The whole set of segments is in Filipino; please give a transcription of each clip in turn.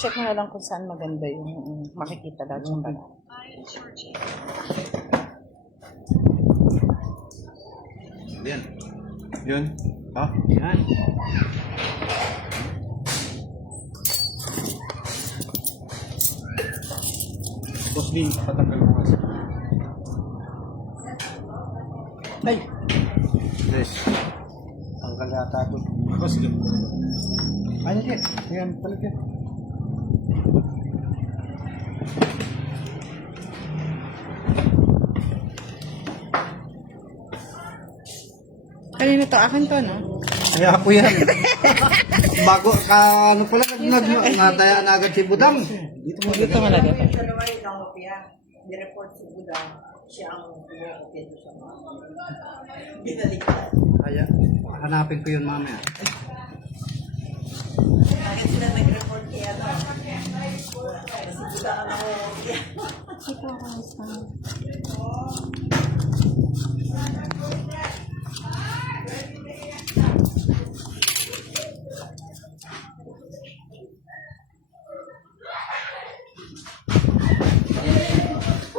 check mo na lang kung saan maganda yung makikita lahat yung pala. Yan. Yun. Ah, yan. Tapos din, patagal mo kasi. Ay, Yes. tanggal yata ito. Tapos din. Ano yan? Ayan, palit yan. Kanina to, akin to, no? Ay, ako yan. Bago ka, ano pala, nataya na agad si Budang. Dito mo Dito malagay pa. Dalawa yung nangopia. Nireport si Buda. Siya ang kumukopia doon sa mga. Binaliktad. Kaya, hanapin ko yun mamaya. Bakit sila nag-report kaya to? Si Buda ang nangopia.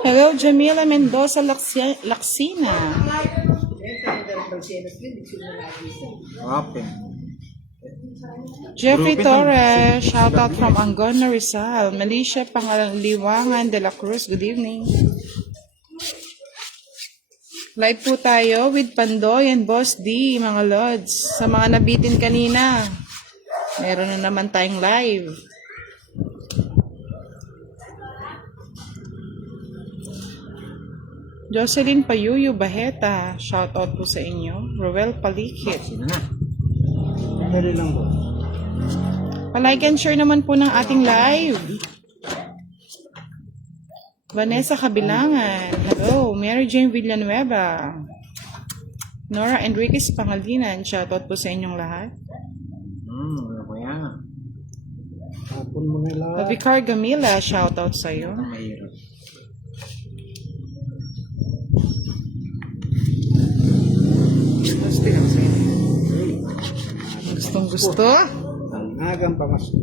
Hello, Jamila Mendoza Laksina. Open. Jeffrey Torres, shout out from Angon, Rizal. Milicia Pangaliwangan de la Cruz, good evening. Live po tayo with Pandoy and Boss D, mga lods. Sa mga nabitin kanina, meron na naman tayong live. Jocelyn Payuyo Baheta, shout out po sa inyo. Roel Palikit. Sino na? Meron lang ko. Palike and share naman po ng ating live. Vanessa Kabilangan. Hello. Mary Jane Villanueva. Nora Enriquez Pangalinan. Shoutout po sa inyong lahat. Ano ba yan? Hapon mo nila. Vicar Gamila. Shoutout sa iyo. Ang mahirap. Gustong gusto. Ang agang pamasko.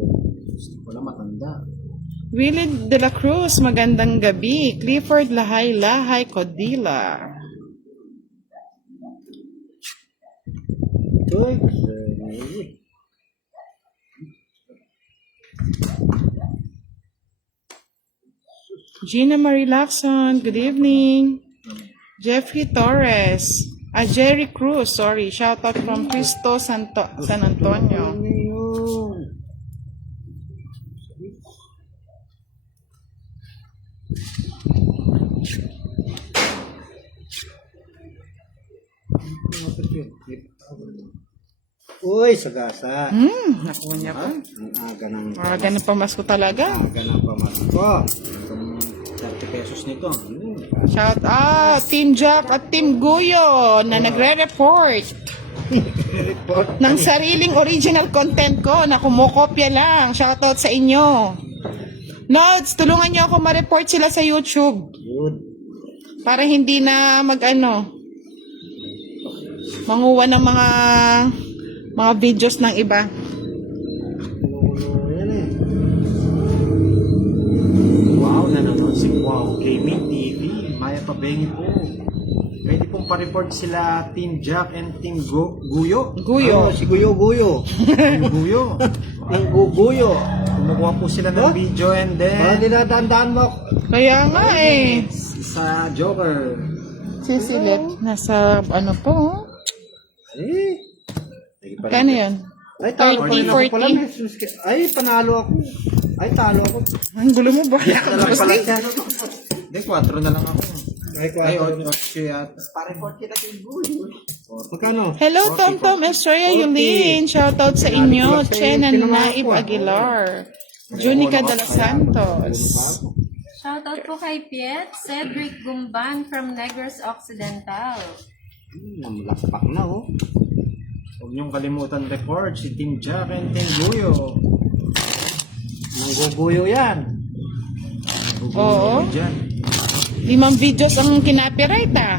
Wala matanda. Willie De La Cruz. Magandang gabi. Clifford Lahay Lahay Codila. Uy, Gina Marie Lacson. Good evening. Jeffrey Torres. Jerry Cruz. Sorry. Shoutout from Cristo San Antonio. ano yun? Uy, sagasa. Nakuha niya pa. Ang aga ng Ganun pamasko talaga. aga ng pamasko. Itong 30 pesos nito. Shout out Team Jack at Team Guyo na nagre-report Report. ng sariling original content ko na kumukopya lang. Shout out sa inyo. Nodes, tulungan niyo ako ma-report sila sa YouTube Yun. para hindi na manguha ng mga videos ng iba. Ano yan eh. Wow, nanonood si Wow Gaming TV. Maya Pabengi po. Pwede pong pa-report sila Team Jack and Team Guyo. Guyo. Oh, si Guyo Guyo. Team Guyo. Ang Guyo. Kumukuha po sila ng Oh? video and Parang then dinadandaan mo. Kaya nga eh. sa Joker. Sisilip. Nasa ano po? Eh. Kano yun? Ay, talo 30, pa rin ako pala. 40. Ay, panalo ako. Ay, talo ako. Ang gulo mo ba? Dalawa pala siya. Hindi, 4 na lang ako. Ay, Ay, 4. 8 yata. Pa-report kita kay Guyo. Magkano? Hello, Tom Tom Estrella Yulin. Shoutout sa inyo. Chen and Naib Aguilar. Junica de los Santos. Shoutout po kay Piet, Cedric Gumban from Negros Occidental. Namulakpak na, oh. Huwag niyong kalimutan report si Team Jack and Team Guyo. Guguyo yan. Oo. Dyan. 5 videos ang kinapiright ah.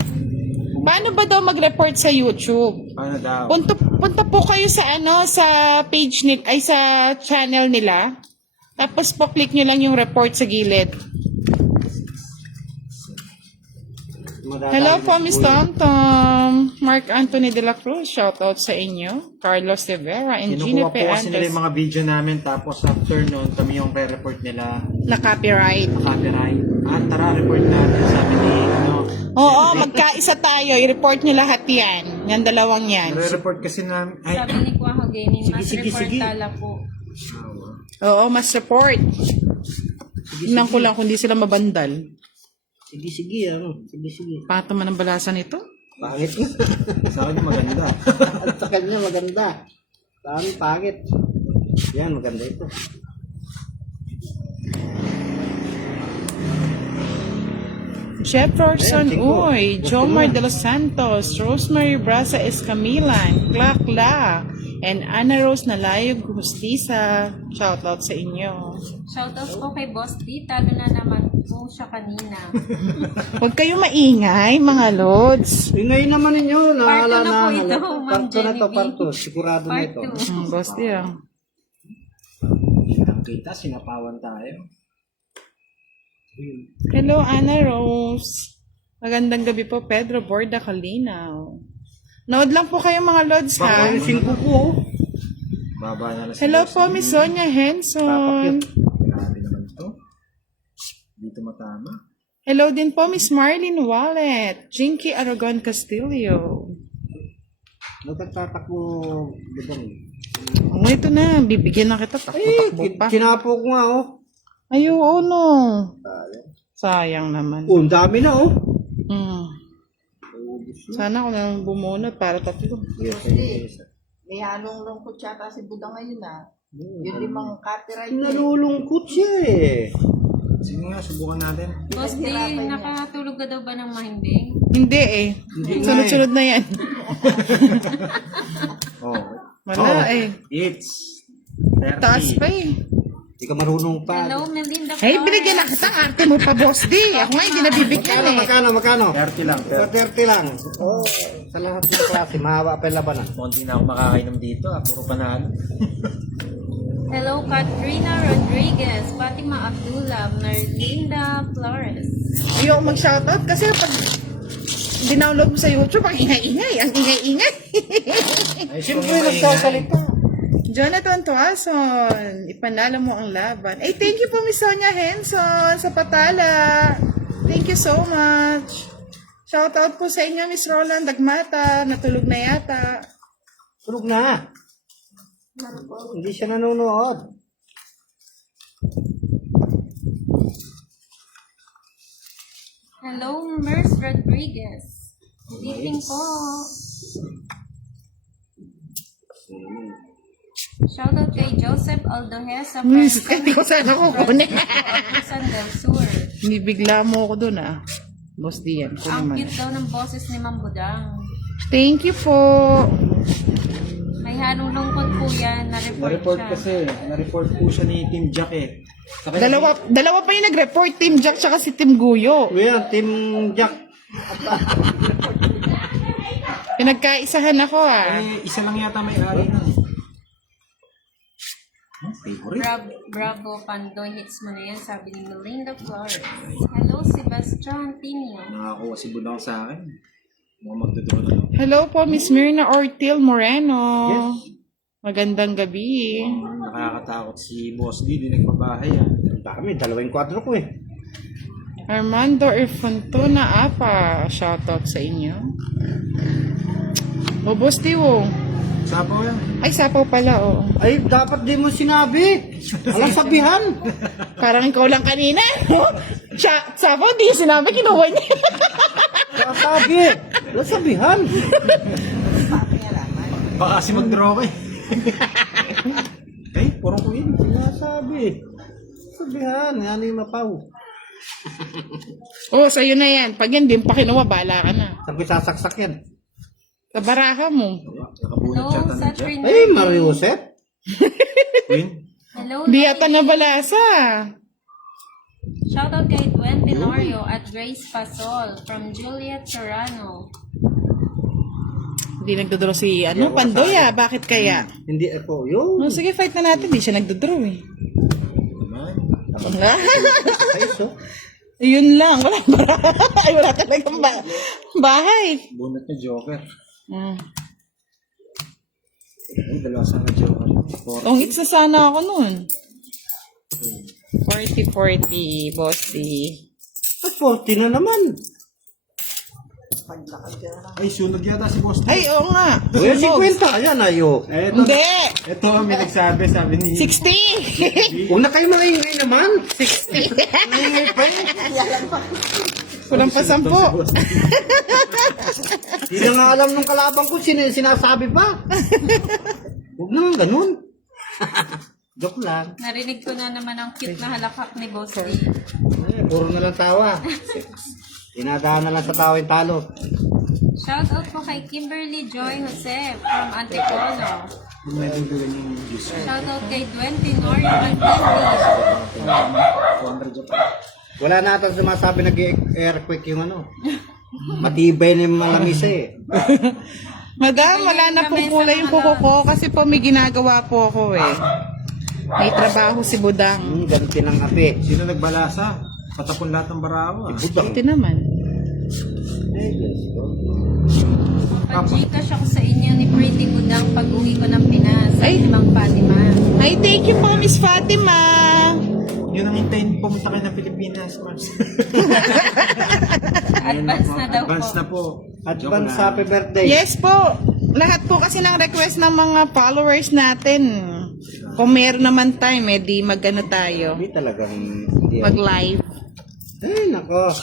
Paano ba daw mag-report sa YouTube? Paano daw? Punta po kayo sa sa page sa channel nila. Tapos po, click nyo lang yung report sa gilid. Hello po, Miss Tom. Mark Anthony de la Cruz, shoutout sa inyo. Carlos Rivera and Gina Kinukuha po kasi nila Andes. yung mga video namin tapos after nun, kami yung re-report nila Na copyright. copyright. Tara, report natin sabi ni Oo, magkaisa tayo. I-report nyo lahat yan. Yan dalawang yan. Re-report kasi namin. Sabi ni Kwaho Gaming, mas report tala po. Oo, mas report. Tingnan ko lang kung di sila mabandal. Sige, sige. Pangit naman ang balasan nito. Pangit nga. Sa akin maganda. At sa kanya maganda. Sa amin, pangit. Yan, maganda ito. Jefferson Ayan, tingko. Uy, Gusto Jomar mo. de los Santos, Rosemary Brasa Escamilan, Clark La, and Ana Rose Nalayog Justisa. Shoutout sa inyo. Shoutout po kay Boss D. Talo na naman po siya kanina. Huwag kayo maingay, mga lods. Ngayon naman ninyo, nahala na po na. ito, Ma'am Parto na to, Genevieve. parto. Sigurado na Part ito. 2. Boss dear. Kita, sinapawan tayo. Hello, Ana Rose. Magandang gabi po, Pedro Borda Calinaw. Nood lang po kayo mga lods, ha? Baka yung 5 po. Baba na lang si Hello Boss po, D. Miss Sonia Henson. Grabe naman ito. Dito matama. Hello din po, Miss Marlene Wallet. Jinky Aragon Castillo. Nagtatakbo. Budang. Oh, ito na. Bibigyan na kita. Takbo-takbo pa. Kinapo ko nga, oh. Ay, oo, no. Sayang naman. Oh, ang dami na, oh. Hmm. Sana ako naman bumunot para tatlo. May halong lungkot yata si Buda ngayon Yung limang copyright. Nalulungkot siya, eh. Sige nga, subukan natin. Boss D, nakatulog ka daw ba ng mahimbing? Hindi eh. Sunod-sunod na yan. Oh. Wala eh. It's 30. Taas pa eh. Hindi ka marunong pa. Hello, Melinda Hey, Flores. binigyan na kita. Arte mo pa, Boss D. Ako nga hindi nabibigyan eh. Magkano? 30 lang. Sa 30 lang. Oh, sa lahat ng klase, mahaba pa yung labanan. Konti na ako makakainom dito. Puro panalo. Hello, Katrina Rodriguez, Fatima Abdullah, Merlinda Flores. Ayoko mag-shoutout kasi pag dinownload mo sa YouTube, ang ingay-ingay. Ang ingay-ingay. Siyempre, nagsasalita. Jonathan Tuason, ipanalo mo ang laban. Ay, thank you po, Miss Sonia Henson, sa patala. Thank you so much. Shoutout po sa inyo, Miss Roland Dagmata. Natulog na yata. Tulog na. Hindi siya nanonood. Hello, Merce Rodriguez. Evening po. Shoutout kay Joseph Aldohesa Miss, hindi ko sana kukunin. San del Sur. Nibigla mo ako dun ah. Boss Dian ko Ang naman. cute daw ng boses ni Ma'am Budang. Thank you po. May halong lungkot po yan. Na-report siya. Na-report po siya ni Team Jack eh. Sa kanya, Dalawa pa yung nag-report, Team Jack tsaka si Team Guyo. Kuya, Team Jack. Pinagkaisahan ako ah. isa lang yata may-ari na. Favorite? Bravo, Pandoy. Hits mo na yan. Sabi ni Melinda Flores. Hello, Sebastian Tinio. Nakakuha si Budang sa akin. Mga magdodoro na lang. Hello po, Miss Myrna Ortil Moreno. Magandang gabi. Nakakatakot si Boss D. Di nagbabahay ah. Ang dami, 2 kwadro ko eh. Armando Irfontona Apa. Shoutout sa inyo. O, Boss Tiwo. Sapaw yan. Ay, sapaw pala, oh. Ay, dapat di mo sinabi. Alang sabihan. Parang ikaw lang kanina. Sapaw, di sinabi, kinuha niya. Sabi. Alang sabihan. Baka kasi mag-draw ka eh. Eh, puro ko yun. Sinasabi. Sabihan, yan yung mapaw. Oh, sa'yo na yan. Pag yan, di pa kinuha, bala ka na. Sabi sasaksak yan. Sa baraka mo. Nakabunot Hello, siya tanong Jack. Satrina. Ay, Mariusep. Queen? Hello, Di yata nabalasa. Shoutout kay Gwen Tenorio at Grace Pasol from Juliet Serrano. Hindi nagdodraw si Pandoy ah. Bakit kaya? Hindi ako. Yun. Oh, sige, fight na natin. Di siya nagdodraw eh. Ayos, oh. Yun lang. Wala, ay, wala talagang bahay. Bunot na Joker. Mm. Ay, dalawa sana Joker. Ungits na sana ako nun. 40-40, boss D. At 40 na naman. Ay, sunog yata si Boss. Ay, oo nga. Uy, 50. Ayan, ayo. Eto, Hindi. ito may nagsabi, sabi ni... 60. Una kayo maingay naman. 60. Maingay pa yun. Kulang pa 10. Hindi na nga alam nung kalabang ko sinasabi pa. Huwag naman ganun. Joke lang. Narinig ko na naman ang cute na halakak ni Boss D. Puro na lang tawa. Dinadaan na lang sa tawa yung talo. Shoutout po kay Kimberly Joy Jose from Antipolo. May dudugan yung juice. Shoutout kay Duen Tenorio Antipolo. 200 Japan. Wala na ata sumasabi nag-earthquake yung ano. Matibay na yung mga lamisa eh. Madam, wala na po kulay yung kuko ko kasi po may ginagawa po ako eh. May trabaho si Budang. Ganti ng api. Sino nagbalasa? Patapon lahat ng barawa. Budang. Ito naman. Ay, Diyos ko. Pag-gcash ako sa inyo ni Pretty Budang pag-uwi ko ng Pinas. Ay. Ay, Mang Fatima. Ay, thank you po, Miss Fatima. Yun ang hintayin, pumunta kayo ng Pilipinas. Advance na daw Advance po. na po. Advance happy birthday. Yes po. Lahat po kasi ng request ng mga followers natin. Kung meron naman time, eh, di mag-ano tayo. Hindi talagang... Hindi Mag-live. Ay, nako.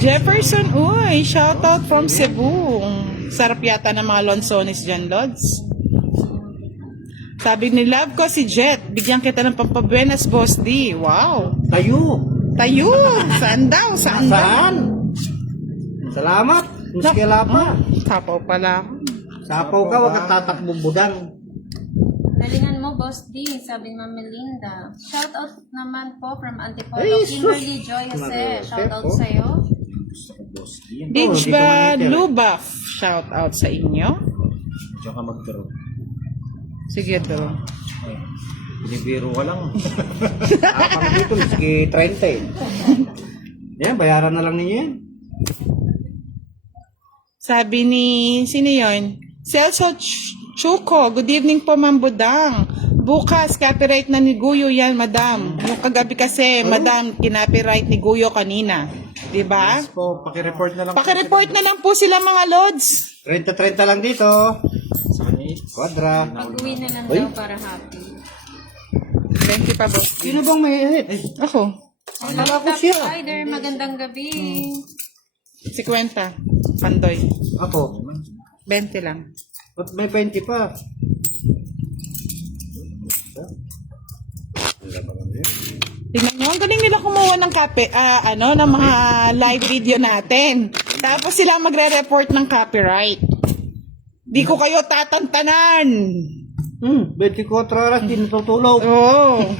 Jefferson, uy, shoutout from Cebu. Sarap yata ng mga Lonsones dyan, Lods. Sabi ni love ko si Jet, bigyan kita ng pampabuenas, Boss D. Wow. Tayo. Tayo. Saan daw? Saan daw? Saan? Salamat. Muskila pa. Tapaw pala ako. Sapaw ka, wag kang tatakbong budang. Galingan mo, Boss D, sabi ni Ma'am Melinda. Shoutout naman po from Antipolo, Ay, Kimberly sus! Joy Jose. Maria, Shoutout Jose, sa'yo. Gusto ko Boss. Yan. Ditch hindi ba ko ma-enter. Lubaf? Shoutout sa inyo. Diyan ka mag-draw. Sige, bro. Binibiro ka lang. Apang dito, sige 30 eh. Yan, bayaran na lang ninyo yan. Sabi ni, sino yun? Celso Chuko, good evening po, Ma'am Budang. Bukas, copyright na ni Guyo yan, Madam. Yung kagabi kasi, Madam, kinopyright ni Guyo kanina. Diba? Yes po, pakireport na lang. Pakireport na lang po sila mga Lods. 30-30 lang dito. Sa kanit. Quadra. Pag-uwi na lang Uy. daw para happy. Thank you pa, boss. Sino bang may hit? Ako, Akala ko Top siya. Rider, magandang gabi. 50. Pandoy. Ako. 20 lang. Ba't may 20 pa? Tingnan nyo, ang galing nila kumuha ng ng mga live video natin. Tapos sila magre-report ng copyright. Di ko kayo tatantanan. 24 oras, di natutulog. Oo.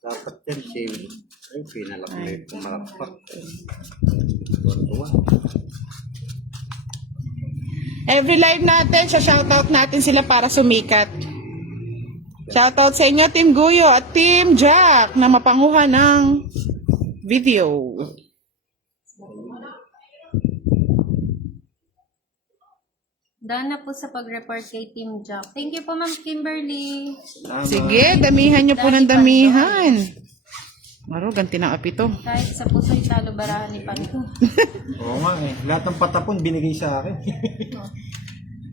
Dapat yan, save. Ay, pinalaki kung malakpak. Every live natin, shoutout natin sila para sumikat. Shoutout sa inyo, Team Guyo at Team Jack na mapanguha ng video. Daan na po sa pag-report kay Team Jack. Thank you po, Ma'am Kimberly. Sige, damihan nyo po ng damihan. Maro, ganti ng api to. Kahit sa puso'y talo barahan ni Panto. Oo nga eh. Lahat ng patapon binigay sa akin.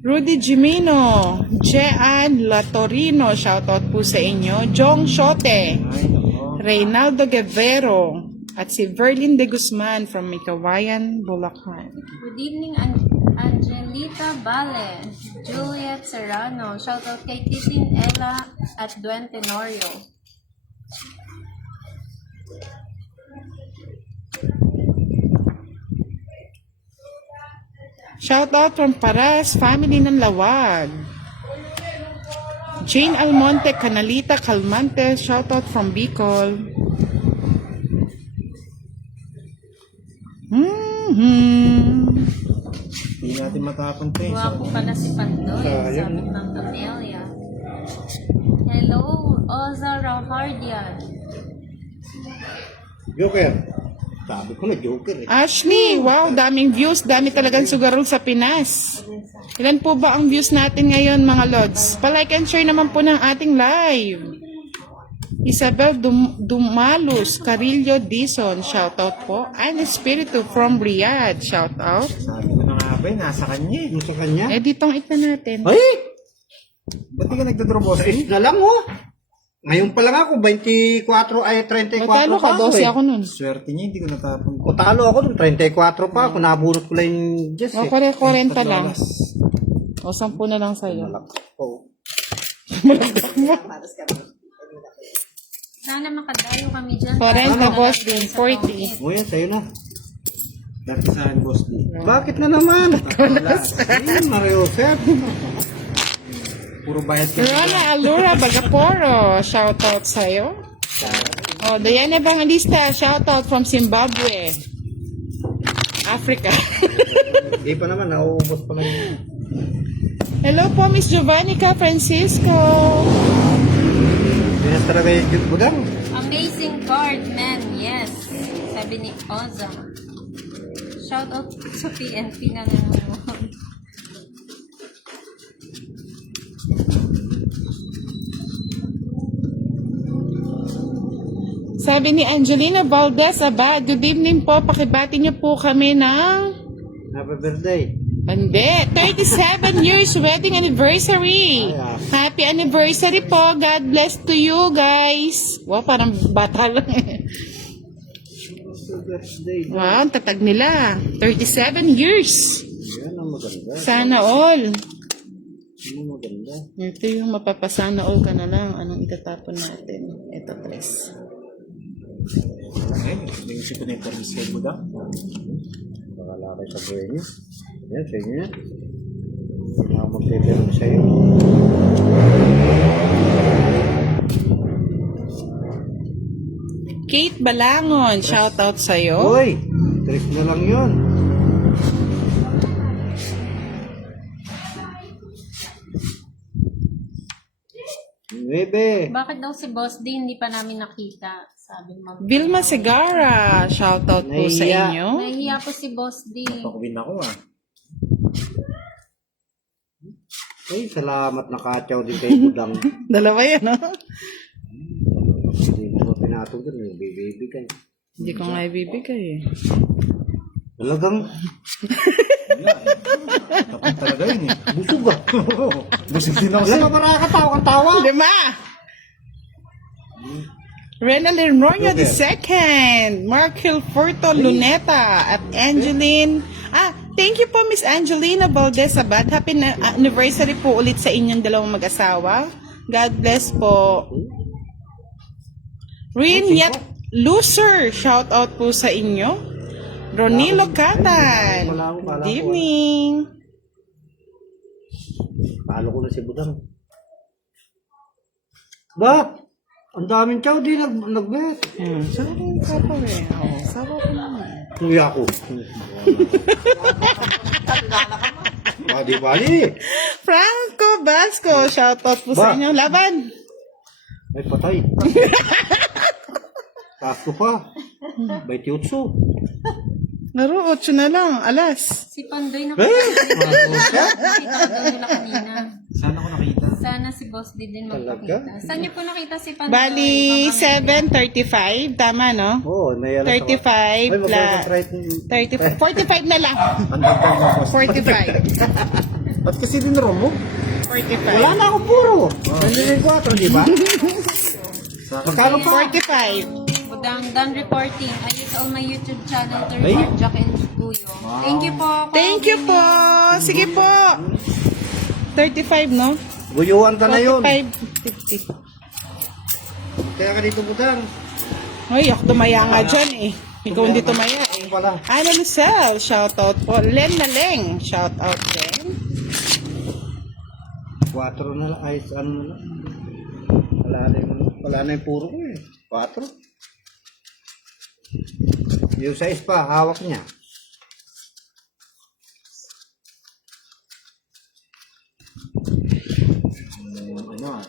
Rudy Jimino, Jean Latorino, shoutout po sa inyo. Jong Shote, Ay, nako. Reynaldo Guevero, at si Verlin de Guzman from Mikawayan, Bulacan. Good evening, Angelita Bale, Juliet Serrano. Shoutout kay Titin Ella at Duen Tenorio. Shoutout from Paras, family ng Lawag. Jane Almonte, Canalita Calmante, shoutout from Bicol. Hindi natin matapon to eh. Guwapo pala si Pandoy. Sabi ng Donelia. Hello, Oza Rahardian. Joker. Sabi ko na Joker eh. Ashley, wow, daming views. Dami talagang sugarol sa Pinas. Ilan po ba ang views natin ngayon, mga Lods? Pa-like and share naman po ng ating live. Isabel Dumalos, Carillo Dizon, shoutout po. An Espiritu from Riyadh, shoutout. Sabi ko na nga ba, nasa kanya eh. Yung sa kanya. Eh, ditong ita natin. Ay! Ba't di ka nagdadraw boss? Is na lang oh. Ngayon pa lang ako, 24 ay 34 Matalo pa ka, ako 12 eh. ako nun. Swerte niya, hindi ko natapon. O talo ako dun, 34 pa ako. Nabunot ko lang yung Diyos O, eh. pare 40 lang. O, 10 na lang sa'yo. Oh. Sana makadayo kami dyan. 40, boss din, Sa 40. O yan, sa'yo na. Dati saan boss di? Bakit na naman? Ayun, Mario Sir. Puro bayad ka. Rona Alura Bagaporo, shoutout sa'yo. O, Diana Evangelista, shoutout from Zimbabwe. Africa. Hindi pa naman, nauubos pa lang yun. Hello po, Miss Giovannica Francisco. Yan talaga yung budang. Amazing card, man. Yes. Sabi ni Oza. Shoutout sa PNP na nanonood. Sabi ni Angelina Valdez Abad, good evening po, pakibati niyo po kami ng... Happy birthday. Hindi, 37 years wedding anniversary. Happy anniversary po. God bless to you guys. Wow, parang bata lang eh. Happy birthday. Wow, ang tatag nila. 37 years. Yan ang maganda. Sana all. Yan ang maganda. Ito yung mapapasana all ka na lang. Anong itatapon natin? Ito, tres. Eh, naisip ko na yung termis kay Buda. Bakala kayo sa buhay niyo. Yan, sa inyo yan. Hindi na ako magpipirm sa'yo. Kate Balangon, shout out sa'yo. Uy! Trip na lang yun. Bebe! Bakit daw si Boss D hindi pa namin nakita? Sabi mo. Vilma Segara, shout out po sa Nahiya. inyo. Nahihiya po si Boss D. Pakuwin ako ah. Ay, salamat na katyaw din kay Budang. Dalawa yan, no? Hindi mo pinatong dun, yung baby kayo. Hindi ko nga ibibigay eh. Talagang Tapon talaga yun eh. busog ah. Busog din ako Wala sa'yo. ka ba nakakatawa kang tawa? Lima! Renalyn Ronyo II, Mark Hilfurto Luneta, at Angeline. Thank you po, Miss Angelina Valdez Abad. Happy anniversary po ulit sa inyong dalawang mag-asawa. God bless po. Rin Yat Loser, shout out po sa inyo. Ronilo Katan, good evening. Talo ko na si Budang. Ba? Ang daming chow, di nag-bet. Sabi ka pa rin. Sabi ko naman. Tuwi ako. Bali. Franco Basco, shout out po sa Ba? inyo. Laban! Ay, patay. Taas ko pa. 28. Laro, 8 na lang. Alas. Si Pandoy Eh? nakita ko daw nila kanina. Saan ako nakita? Sana si Boss D din magpakita. Talaga? Saan niyo po nakita si Pandoy? Bali, Baka 7:35. Tama, no? Oo, may alas ako. 35 Ay, plus... mag-right. 45 na lang. Ang dagdag mo boss. 45. Ba't kasi dinro mo? 45. Wala na ako puro. Nandiyan ko 4, di ba? Sa akin. Magkano pa? 45. 45. Budang done reporting. I use all my YouTube channel to Ay. report Jack and Buyo. Thank you po. Thank you po. Sige po. 35, no? Buyuan ka na yun. 45, 50. Kaya ka dito Budang. Ay, ako tumaya nga dyan eh. Ikaw hindi tumaya eh. Ako pala. Ana Lucel, shout out po. Len Naleng, shout out din. 4 na lang. Ay, ano na lang. Wala na yung puro ko eh. 4. Yung size pa, hawak niya. ano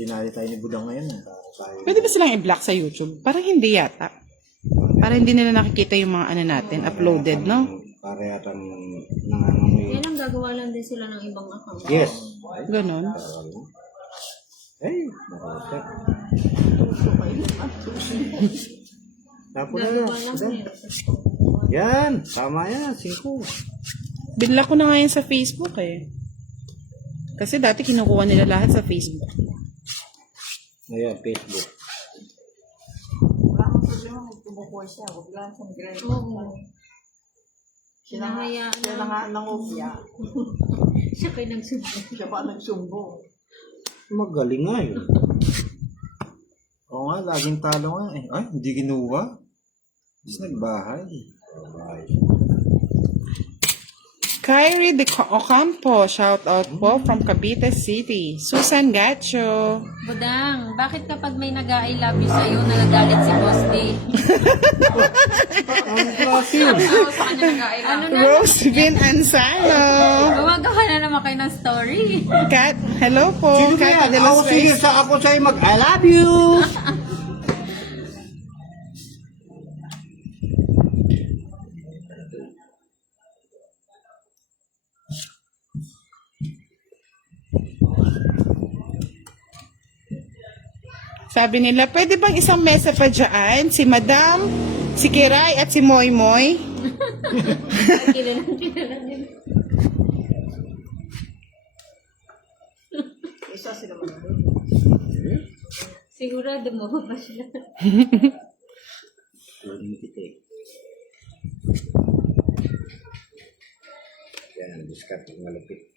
dinali tayo ni Budang ngayon. Pwede ba silang i-block sa YouTube? Parang hindi yata. Para hindi nila nakikita yung mga ano natin, uploaded, no? Para yata nangangamoy. Yan ang gagawa lang din sila ng ibang account. Yes. Ganon. Ay, nakakasap. Tapos na Gagawa lang. lang din. Yan, tama yan, 5. Binlock ko na nga yan sa Facebook eh. Kasi dati kinukuha nila lahat sa Facebook. Ayan, Facebook. Wala akong problema kung tumukuha siya. Huwag lang siyang grade. Oo. Siya na nga nangopya. Siya kayo nagsubo. Siya pa nagsumbo. Magaling nga yun. Oo nga, laging talo nga eh. Ay, hindi ginuha. Tapos nagbahay. Kyrie de Ocampo, shout out po from Cavite City. Susan Gacho. Budang, bakit kapag may nag-I love you sa'yo, nagagalit si Boss D? Oo, sa kanya nag-I love you. Rosevin Ansalo. Gumagawa na naman kayo ng story. Kat, hello po. Sino ba Kat yan? de los Ako sige, Reyes. ako sa'yo I love you! Sabi nila, pwede bang isang mesa pa dyan? Si Madam, si Kiray at si Moy Moy. Kilalang nila. Isa sila mo. Sigurado mo pa sila. Yan, discard malupit.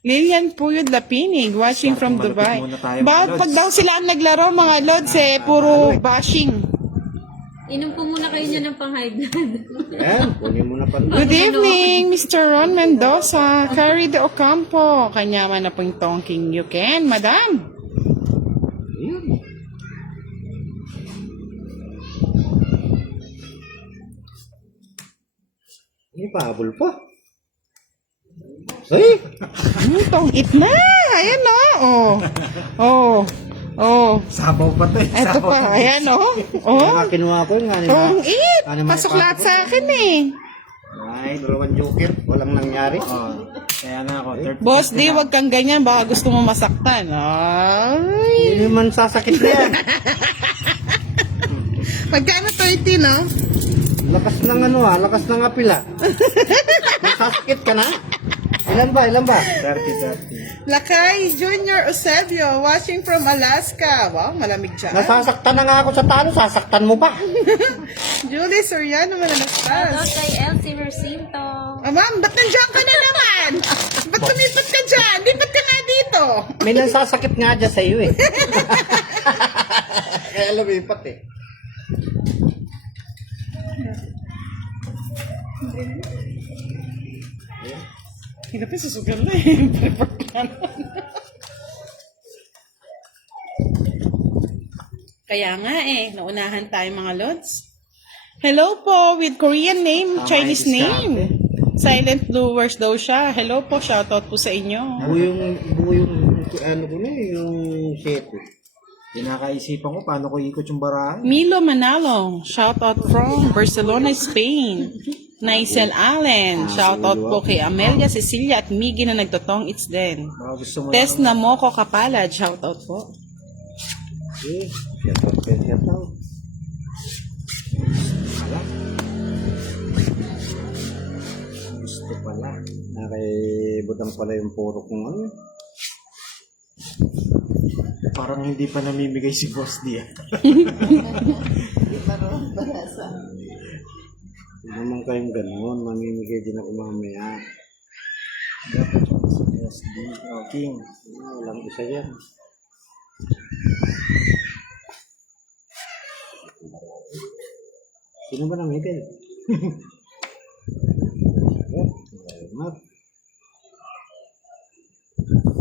Lilian Puyod Lapinig, watching from Malapit Dubai. muna tayo, mga Bakit Lods? pag daw sila ang naglaro, mga Lods, eh, puro bashing. Inom po muna kayo niya ng pang-high blood. Yan, kunin mo na pa. Good evening, Mr. Ron Mendoza, Carrie de Ocampo. Kanyaman na po yung tongking you can, Madam. Yan. May pahabol pa. Ay! Tongit na. Ayan o. Oh. Oh. Oh. Sabaw pa to eh. Eto Sabaw pa. Ayan o. Oh. Kaya kinuha ko yung Tongit. Ano may Pasok lahat sa akin eh. Ay, dalawang joker. Walang nangyari. Oh, kaya na ako. 30, Boss D, wag kang ganyan. Baka gusto mo masaktan. Ay. Hindi man sasakit na yan. Magkano 30, no? Lakas ng lakas ng apila. Masasakit ka na. Ilan ba? 30. Lakay Junior Eusebio, watching from Alaska. Wow, malamig dyan. Nasasaktan na nga ako sa talo, sasaktan mo pa. Julie Soriano Shoutout Manalastas. kay Elsie Mercinto. Ah, ma'am, ba't nandiyan ka na naman? Ba't lumipat ka dyan? Lipat ka nga dito. May nasasakit nga dyan sa iyo eh. Kaya lumipat eh. Hindi pa susugal na eh. Prepare ka na. Kaya nga eh, naunahan tayo mga lods. Hello po, with Korean name, Tama Chinese yung name. Silent Bluers daw siya. Hello po, shoutout po sa inyo. Buo yung ano ko na yung set. Pinakaisipan ko paano ko ikot yung barahan. Milo Manalo, shoutout from Barcelona, Spain. Naisel Allen, shoutout po kay Amelia Cecilia at Miggy na nagtotong it's den. Baka gusto mo Tess na Moko Kapalad, shoutout po. Eh, shoutout. gusto pala. Nakibutang pala yung puro kong ano. Parang hindi pa namimigay si Boss D. Hindi naman kayong ganun, mamimigay din ako mamaya. Dapat yung si Boss D. Oh, King. Walang isa yan. Sino ba namigay?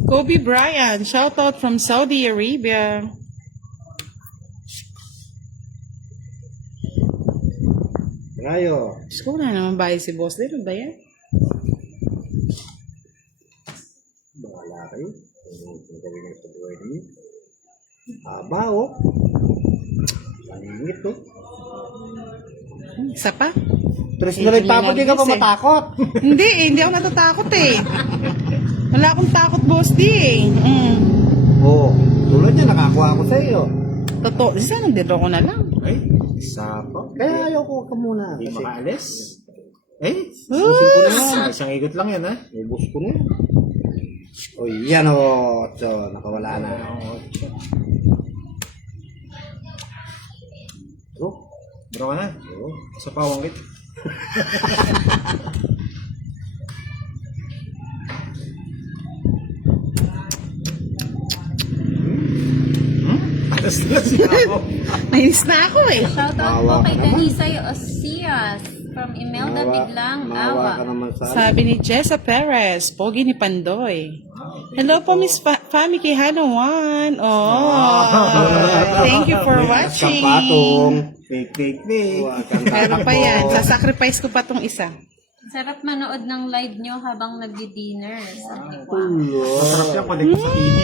Kobe Bryant, shoutout from Saudi Arabia. Rayo. Diyos ko, wala naman bayad si boss din. Ano ba yan? Bahala kayo. Kung gawin ng sa buhay niyo. Haba, oh. Langit, oh. Isa pa? Tres na lang tapos, di ka pa matakot. Hindi ako natatakot eh. Wala akong takot, boss di eh. Oo. Tulad niya, nakakuha ako sa iyo. Totoo. Sana dito ko na lang. Ay, isa pa. Kaya ayaw ko ka muna. Hindi Kasi makaalis. Eh, ubusin ko na yan. isang ikot lang yan ha. Ubus ko na yan. O yan o. So, nakawala na. Oh. Bro ka na. Oo. Sa pawangkit. Alas na siya ako. Nainis na ako eh. Shoutout po Maawa kay ka naman. Danisay Osias from Imelda Biglang, Maawa ka Awa. naman sa Sabi ni Jessa Perez, pogi ni Pandoy. Hello po, Miss Fami Kihanawan. Oh, thank you for watching. Kapatong. Fake. Meron pa yan. Sasacrifice ko pa tong isa. Sarap manood ng live nyo habang nagdi-dinner. Sabi ko. Masarap yan connect sa TV.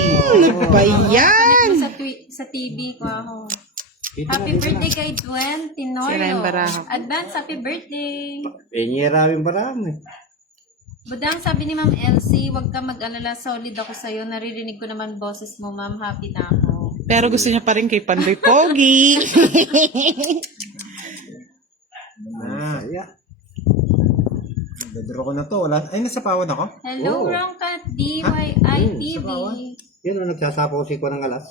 Ano ba yan? Connect mo sa TV ko ako. Happy birthday kay Dwen Sira yung Tinorio. baraha. Advance happy birthday. Penyera yung barami. Budang, sabi ni Ma'am Elsie, huwag ka mag-alala, solid ako sa'yo. Naririnig ko naman boses mo, Ma'am. Happy na ako. Pero gusto niya pa rin kay Pandoy Pogi. Saya. Dadro ko na to. Wala. Ay, nasa pawad ako. Hello, Oh. Rongkat DYITV. Yun o, nagsasapaw si ko ng alas.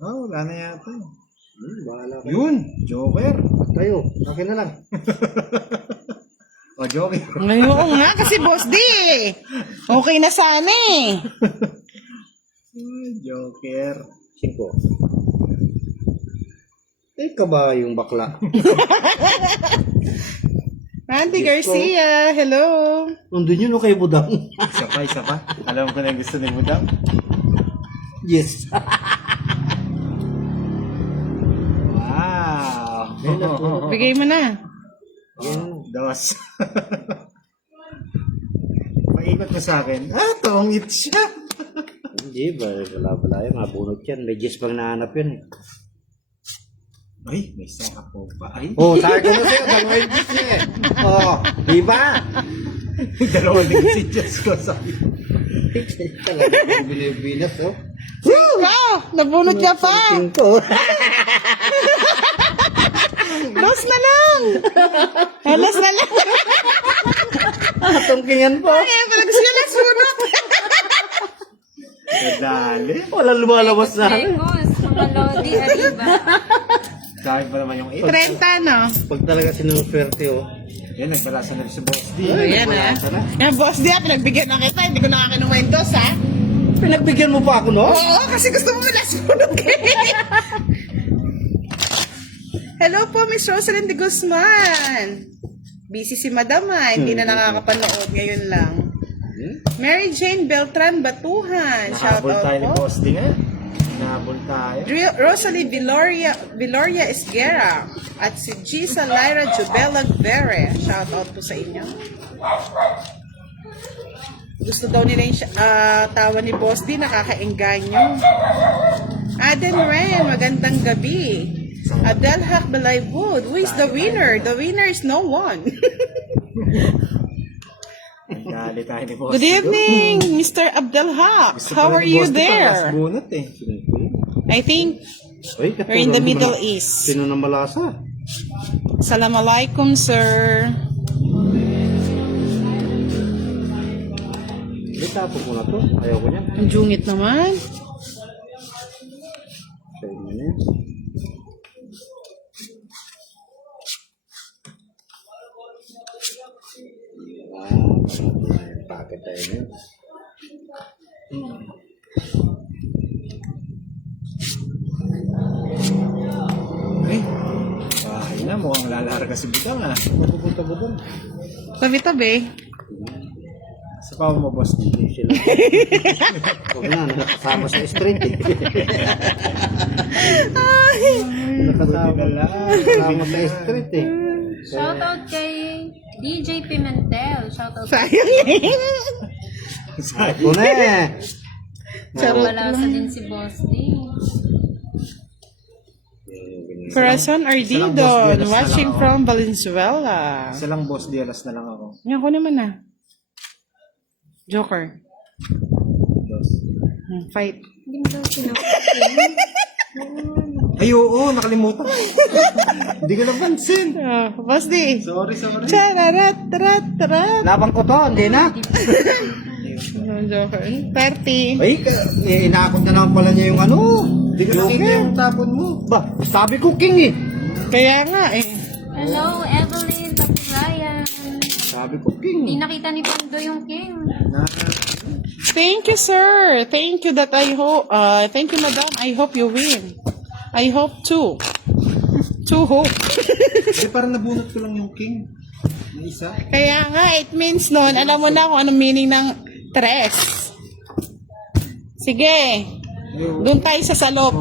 Oh, wala na yata. Bahala ka. Yun, Joker. Tayo, akin na lang. O, Joker. Ngayon oo nga, kasi boss di eh. Okay na sana eh. Joker. 5. Ikaw ba yung bakla? Randy Garcia, hello. Nandun yun o kay Budang. Isa pa. Alam ko na yung gusto ni Budang. Yes. Wow. Bigay mo na. Dos. Paikot mo sa akin. Tongit siya. Hindi ba? Wala yan. Mabunot yan. May yes pang nahanap yan. Ay, may saka po ba? Ay, Sabi ko mo sa'yo. Dalawa yung yes niya eh. Di ba? dalawa din si Jess ko sabi. Talaga binibinas oh. Nabunot niya pa. 5. Dos na lang. Alas na lang. Tungkingan po. Kaya pala gusto niya lang sunod. Nadali. Wala lumalabas na. Legos, mga Lodi, Arriba. Sabi pa naman yung 8. 30 no? Pag talaga sinuswerte oh. Yan, nagbalasa na rin si Boss D. Ayan ah. Yan boss di pinagbigyan na kita. Hindi ko nakakanumain dos ha. Pinagbigyan mo pa ako no? Oo, kasi gusto mo mula sunog eh. Hello po, Miss Rosalind de Guzman. Busy si Madam ha. Hindi na nakakapanood ngayon lang. Mary Jane Beltran Batuhan. Shout Nahabol out tayo ni po. Boss D nga. Nahabol tayo. Rosalie Viloria Esguera at si Gisa Lyra Jubela Vere. Shout out po sa inyo. Gusto daw nila yung tawa ni Boss D, nakakaengganyo. Aden Ren, magandang gabi. Abdel Haq Balaybud, who is the winner? The winner is no one. Nagdali tayo ni Boss Good D. evening, Mr. Abdel Haq. Gusto How pala are ni you Boss D pa, last there? bunot eh. I think Uy, we're in the Middle East. Sino na malasa? Assalamualaikum, sir. Tapos ko na to. Ayaw ko niya. Ang jungit naman. Sa inyo na yan. Bakit tayo na yun? Ay, bahay na. Mukhang lalarga si Budang ah. Mapupunta mo doon. Tabi-tabi. Sa pawa mo, Boss D. Sila. Huwag na, nakasama sa street eh. Nakasama sa street eh. Shoutout kay DJ Pimentel. Shoutout Sayang eh. Ako na eh. Charot Wala sa din si Boss D. Person Isa lang, boss, Ardidon, Diaz na watching lang ako. from Valenzuela. Isa lang boss, dialas na lang ako. Yan ko naman na. Joker. Dos. Fight. Hindi mo daw sinabi. Ay, oo, nakalimutan ko. Hindi ko napansin. Boss D. Sorry. Chararat, tarat, tarat. Labang ko to, hindi na. Joker. 30. Ay, inakot na naman pala niya yung ano. Hindi ko nakita yung tapon mo. Ba, sabi ko king eh. Kaya nga eh. Hello, Evelyn, Papi Ryan. Sabi ko king. Hindi nakita ni Pando yung king. Thank you, sir. Thank you that I hope. Thank you, madam. I hope you win. I hope too. To hope. Hindi, parang nabunot ko lang yung king. Yung isa. Kaya nga, it means nun, alam mo na kung anong meaning ng tres. Sige. Doon tayo sa salop.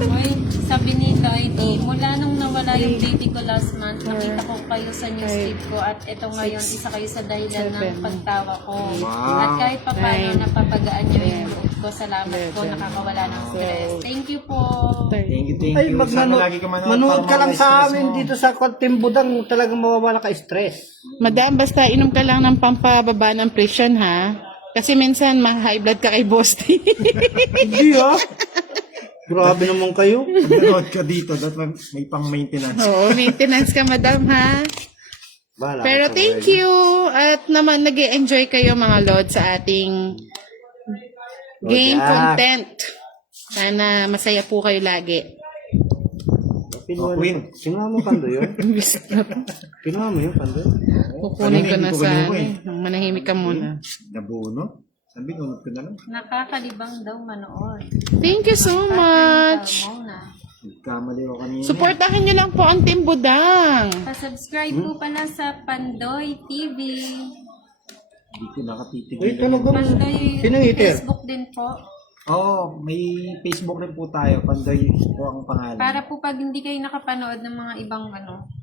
Oy, sabi ni Lloydie, mula nung nawala yung baby ko last month, nakita ko kayo sa newsfeed ko at ito ngayon, isa kayo sa dahilan ng pagtawa ko. At kahit pa paano, napapagaan niyo yung mood ko. Salamat po, nakakawala ng stress. Thank you po. Thank you. Ay, Sana lagi ka manood ka lang para sa ma-stress amin mo. dito sa Timbudang, talagang mawawala ka stress. Madam, basta inom ka lang ng pampababa ng presyon, ha? Kasi minsan, ma-high blood ka kay Boss T. Hindi ah. Grabe naman kayo. Pag nanood ka dito, dapat may pang-maintenance. Oo, maintenance ka, madam, ha? Bahala Pero ka sa thank buhay. you. At naman, nag-enjoy kayo, mga lord, sa ating game Lord, content. Sana masaya po kayo lagi. Pinuha Oh, Queen. Pinuha mo pando yun? Pinuha mo yun pando? Kukunin ko na Ano, sa hindi ko kinuha akin. Manahimik ka muna. Nabuno? Sabi, nunod ko na lang. Nakakalibang daw manood. Thank you so much. Mona. Nagkamali ako kanina. Supportahan nyo lang po ang Team Budang. Pa-subscribe po pala sa Pandoy TV. Hindi ko nakatitigil. Uy, talaga. Pandoy Sinong eater? Facebook din po. Oo, may Facebook rin po tayo. Pandoy po ang pangalan. Para po pag hindi kayo nakapanood ng mga ibang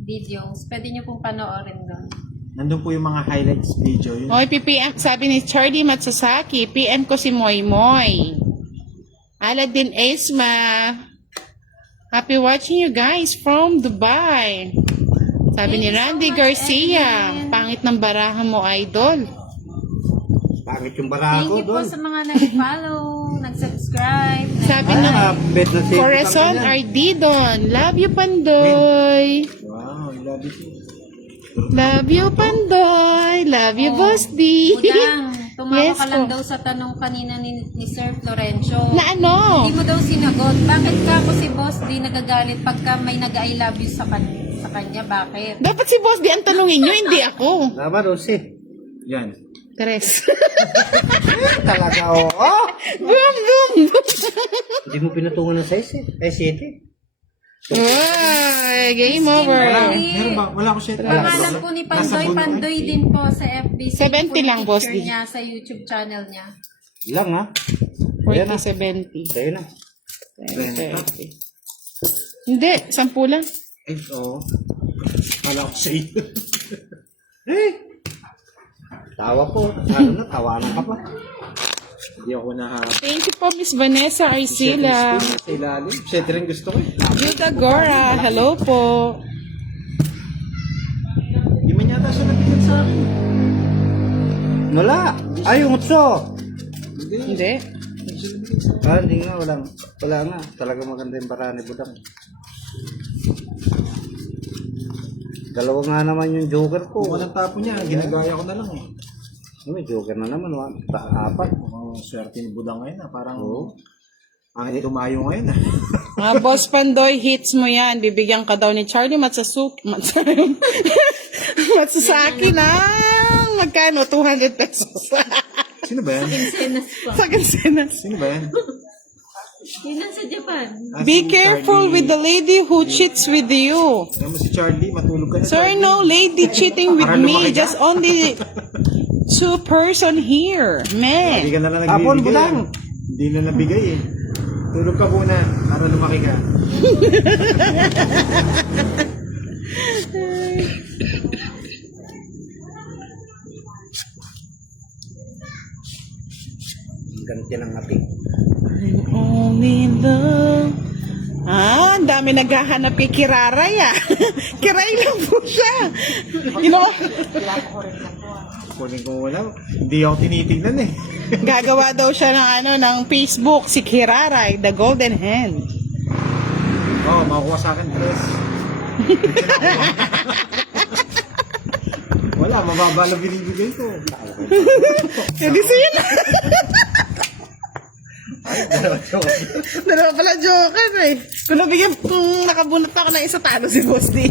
videos, pwede nyo pong panoorin doon. Nandun po yung mga highlights video. Yun. Oy, PPM, sabi ni Charlie Matsasaki, PM ko si Moy Moy. Aladdin Esma. Happy watching you guys from Dubai. Sabi ni Thank you so Randy much, Garcia, Evelyn. pangit ng baraha mo, idol. Pangit yung baraha Thank ko you po doon. sa mga nag-follow, nag-subscribe. Sabi Ay, na, bet na si Corazon Ardidon, love you, Pandoy. Wow, I love it. Love you, Pandoy. Love you, Boss D. Udang, tumawa Yes ka lang po. daw sa tanong kanina ni Sir Florencio. Na ano? Hindi mo daw sinagot. Bakit ka ako si Boss D nagagalit pagka may nag-I love you sa kanya? Bakit? Dapat si Boss D ang tanungin nyo, hindi ako. Tama, Rosie. Yan. Tres. Talaga, oo. Boom, boom. Hindi mo pinatungan ng 6 eh. Eh, 7. Wow, game over. Meron ba? Wala ko siya. Pangalan po ni Pandoy, Pandoy din po sa FB. 70 lang, Boss D. niya sa YouTube channel niya. Ilang ha? 40-70. Sa'yo na. Hindi, 10 lang. Ay, oo. Wala ko siya. Eh. Tawa ko. Ano na, tawanan ka pa. Hindi ako Thank you po, Miss Vanessa Arcila. Sa ilalim. Siya rin gusto ko. Yuda Gora, hello po. Hindi man yata siya nabigyan sa akin. Wala. Ay, yung utso. Hindi. Hindi nga, wala nga. Talaga maganda yung baraha ni Budang. Dalawa nga naman yung joker ko. Kung walang tapo niya, ginagaya ko na lang eh. May joker na naman. 4. Oh, swerte ni Budang ngayon ah. Parang Oo. ang tumayo ngayon ah. Mga Boss Pandoy, hits mo yan. Bibigyan ka daw ni Charlie Matsasaki ng magkano? 200 pesos. Sino ba yan? Senas po. Sa kansinas. Sino ba yan? Yun ang sa Japan. Ah, Be si careful Charlie. with the lady who cheats with you. Alam mo si Charlie, matulog ka na. Sir, Charlie. no lady cheating with Para me. lumaki ka? Just only 2 person here. Hindi Man. ka na lang Tapon, nagbibigay. Budang. Hindi na nabigay eh. Tulog ka muna para lumaki ka. Ganti ng api. Only love. Ang dami naghahanap kay Kiraray ah. Kiray lang po siya. You know, Kunin ko wala. Hindi ako tinitignan eh. gagawa daw siya ng Facebook, si Kiraray, The Golden Hand. Oo, makukuha sa akin dress. Wala, mababa lang binibigay ko. Hindi sa'yo na. Dalawa pala joker eh. Kung nabigyan, nakabunot ako ng isa talo si Boss D.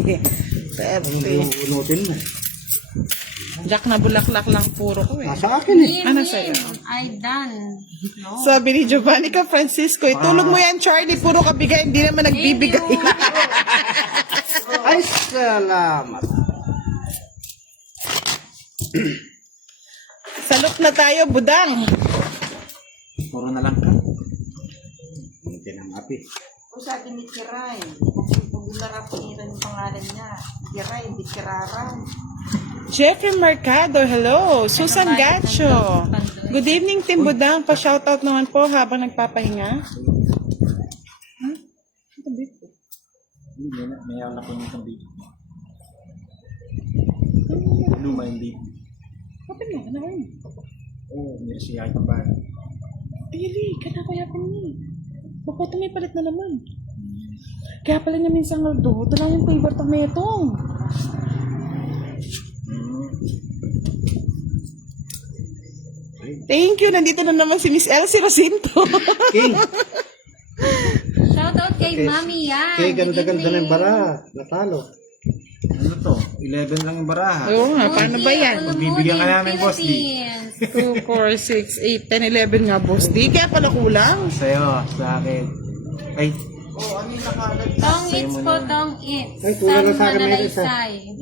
Unutin mo. Jack na bulaklak lang puro ko eh. Nasa akin eh. Ano sa'yo? I done. No. Sabi ni Giovanni ka Francisco, itulog mo yan Charlie, puro kabigay, hindi naman nagbibigay. Ay, salamat. Salok na tayo, budang. Puro na lang ka. Ganti ng api. O sabi ni Kiray, kung narapiran yung pangalan niya, Kiray, hindi Kiraray. Jeffrey Mercado, hello. Susan Gacho. Good evening, Team Budang. Pa-shoutout naman po habang nagpapahinga. May alak ko nitong dito. Luma hindi. Kapit mo, ano yun? Oo, may siya itong ba? Pili, kanakuyapan niya. Bakit may palit na naman? Kaya pala niya minsan Aldo, ito lang yung favorite ng metong. Thank you, nandito na naman si Miss Elsie Rosinto. King. Shoutout kay Mami yan. Kay ganda-ganda ng bara. Natalo. Ano to? 11 lang yung baraha. Oo nga, paano ba yan? Bibigyan ka namin, Boss D. 2, 4, 6, 8, 10, 11 nga, Boss D. Kaya pala kulang. Sa'yo, sa akin. Ay, Tong It's po, Tong It's. Ay, kulang na sa akin, San may isa. Manalaysay.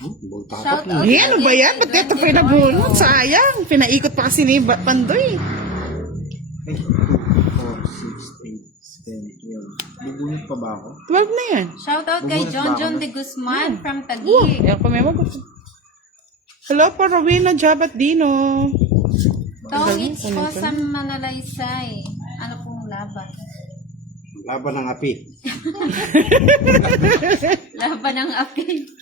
Bultapat Shout na. out Eh, ano ba yan? Ba't ito pinagulot? Sayang. Pinaikot pa kasi ni Pandoy. 4, 6, 8, 10, 12. Bubunot pa ba ako? 12 na yan. Shoutout kay Bubunot John ba John ako? de Guzman from Taguig. Ayan ko may Hello po, Rowena Jabat Dino. Tong It's po sa Manalaysay. Ano pong laban? Laban ng api. Laban ng api.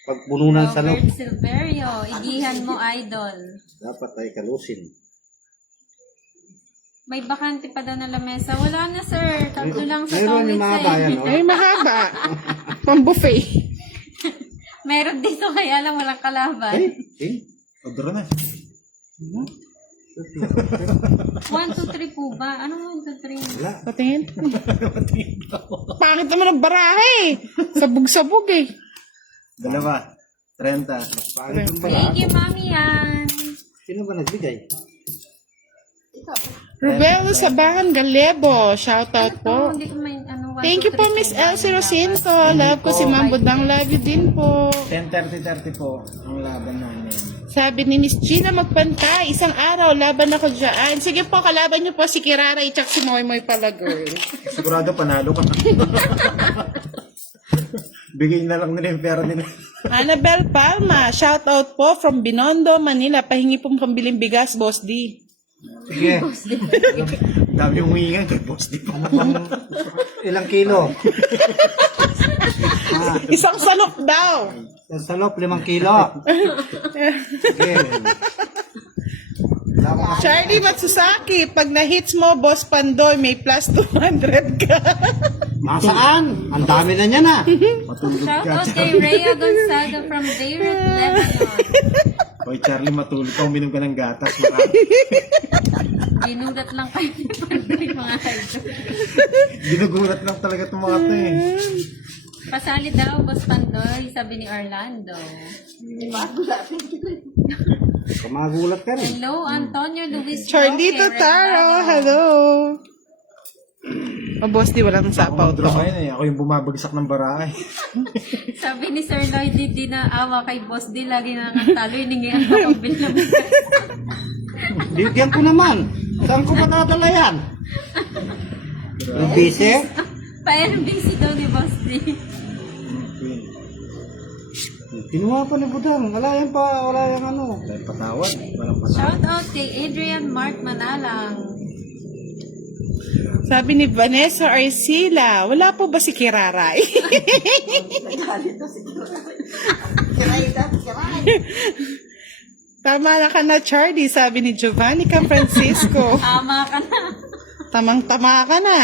Pagpununan sa loob. Robert Silverio. Igihan mo, idol. Dapat ay kalusin. May bakante pa daw na lamesa. Wala na, sir. Tatlo lang sa Mayroon Tong yung It's mga eh. bayan, no? Ay, mahaba. Pang-buffet. Meron dito kaya lang walang kalaban. Eh? Odro na. 1, 2, 3 po ba? Anong 1, 2, 3? Wala. Patingin. Pangit naman ang barahe. Sabog-sabog eh. Dalawa. 30. Pangit yung bara. Thank you, Mami yan. Sino ba nagbigay? Rubelo Sabahan Galebo. Shoutout po. Hindi ko may ano. 1, Thank you 2, po, 3 Miss ba? Elsie Rosinto. Love ko si Ma'am Budang. Love you din po. 10-30-30 po ang laban namin. Sabi ni Miss Gina magpantay. Isang araw, laban ako dyan. Sige po, kalaban niyo po si Kirara at si Moy Moy pala, girl. Sigurado panalo ka. Bigay na lang nila yung pera nila. Annabel Palma. Shoutout po from Binondo, Manila. Pahingi pong pambiling bigas, Boss D. Sige. Dami yung humingan kay Boss D pa. Ilang kilo? Isang salok daw. Sa loob, 5 kilo. Sige. Charlie Matsusaki, pag na-hits mo, Boss Pandoy, may plus 200 ka. Masaan? Ang dami na niya na. Matulog ka. Shoutout kay Rhea Gonzaga from Beirut, Lebanon. Hoy Charlie, matulog ka. Uminom ka ng gatas. Marami. Binugat lang kayo ni Pandoy, mga idol. Ginugulat lang talaga itong mga to eh. Pasali daw, Boss Pandoy, sabi ni Orlando. Kamagulat ka rin. Hello, Antonio Luis Charlito Roque, Taro, Regalado. hello. O, Boss D, walang sapaw Ako to. drama yun eh. Ako yung bumabagsak ng barahe. Sabi ni Sir Lloyd, di na awa kay Boss D, lagi na nakatalo, hiningihan ko ang bilang. Bigyan ko naman. Saan ko matadala yan? Yung bise? Pa-NBC daw ni Boss D. Queen. Kinuha pa ni Budang. Wala yan pa. Wala yung ano. Dahil patawad. Walang patawad. Shout out kay Adrian Mark Manalang. Sabi ni Vanessa Arcila, wala po ba si Kiraray? Tama na ka na, Charlie, sabi ni Giovanni Francisco. Tama ka na. Tamang-tama ka na.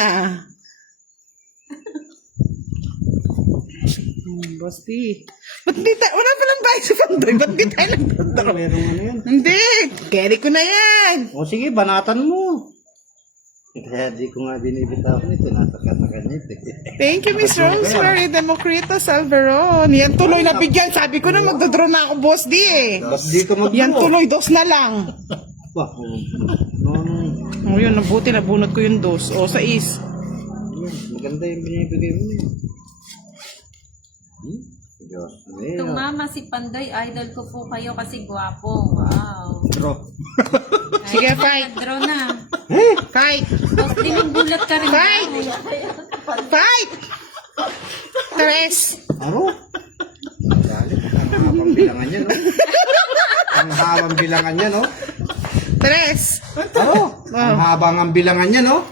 Boss D. Ba't di tayo, wala palang bahay sa Pandoy, ba't di tayo nagdodoro? Merong ano yan. Hindi, carry ko na yan. O sige, banatan mo. Kaya di ko nga binibitaw nito. Nasa kanya ito. Thank you, Miss Rosemary Democrito Salveron. Yan tuloy na bigyan. Sabi ko na magdodraw na ako, Boss D eh. Ba't di ka mag-draw? Yan tuloy, dos na lang. Ba, O yun, nabuti, nabunot ko yung dos. O, sa is. maganda yung binibigay mo. Diyos. Tumama si Pandoy, idol ko po kayo kasi gwapo. Wow. Draw. Sige, fight. Draw na. Fight. Tapos dinunggulat ka rin. Fight! Fight! Tres. Aro? Ang habang bilangan yan, no? Ang habang bilangan yan, no? Tres. Aro? Ang habang ang bilangan yan, no?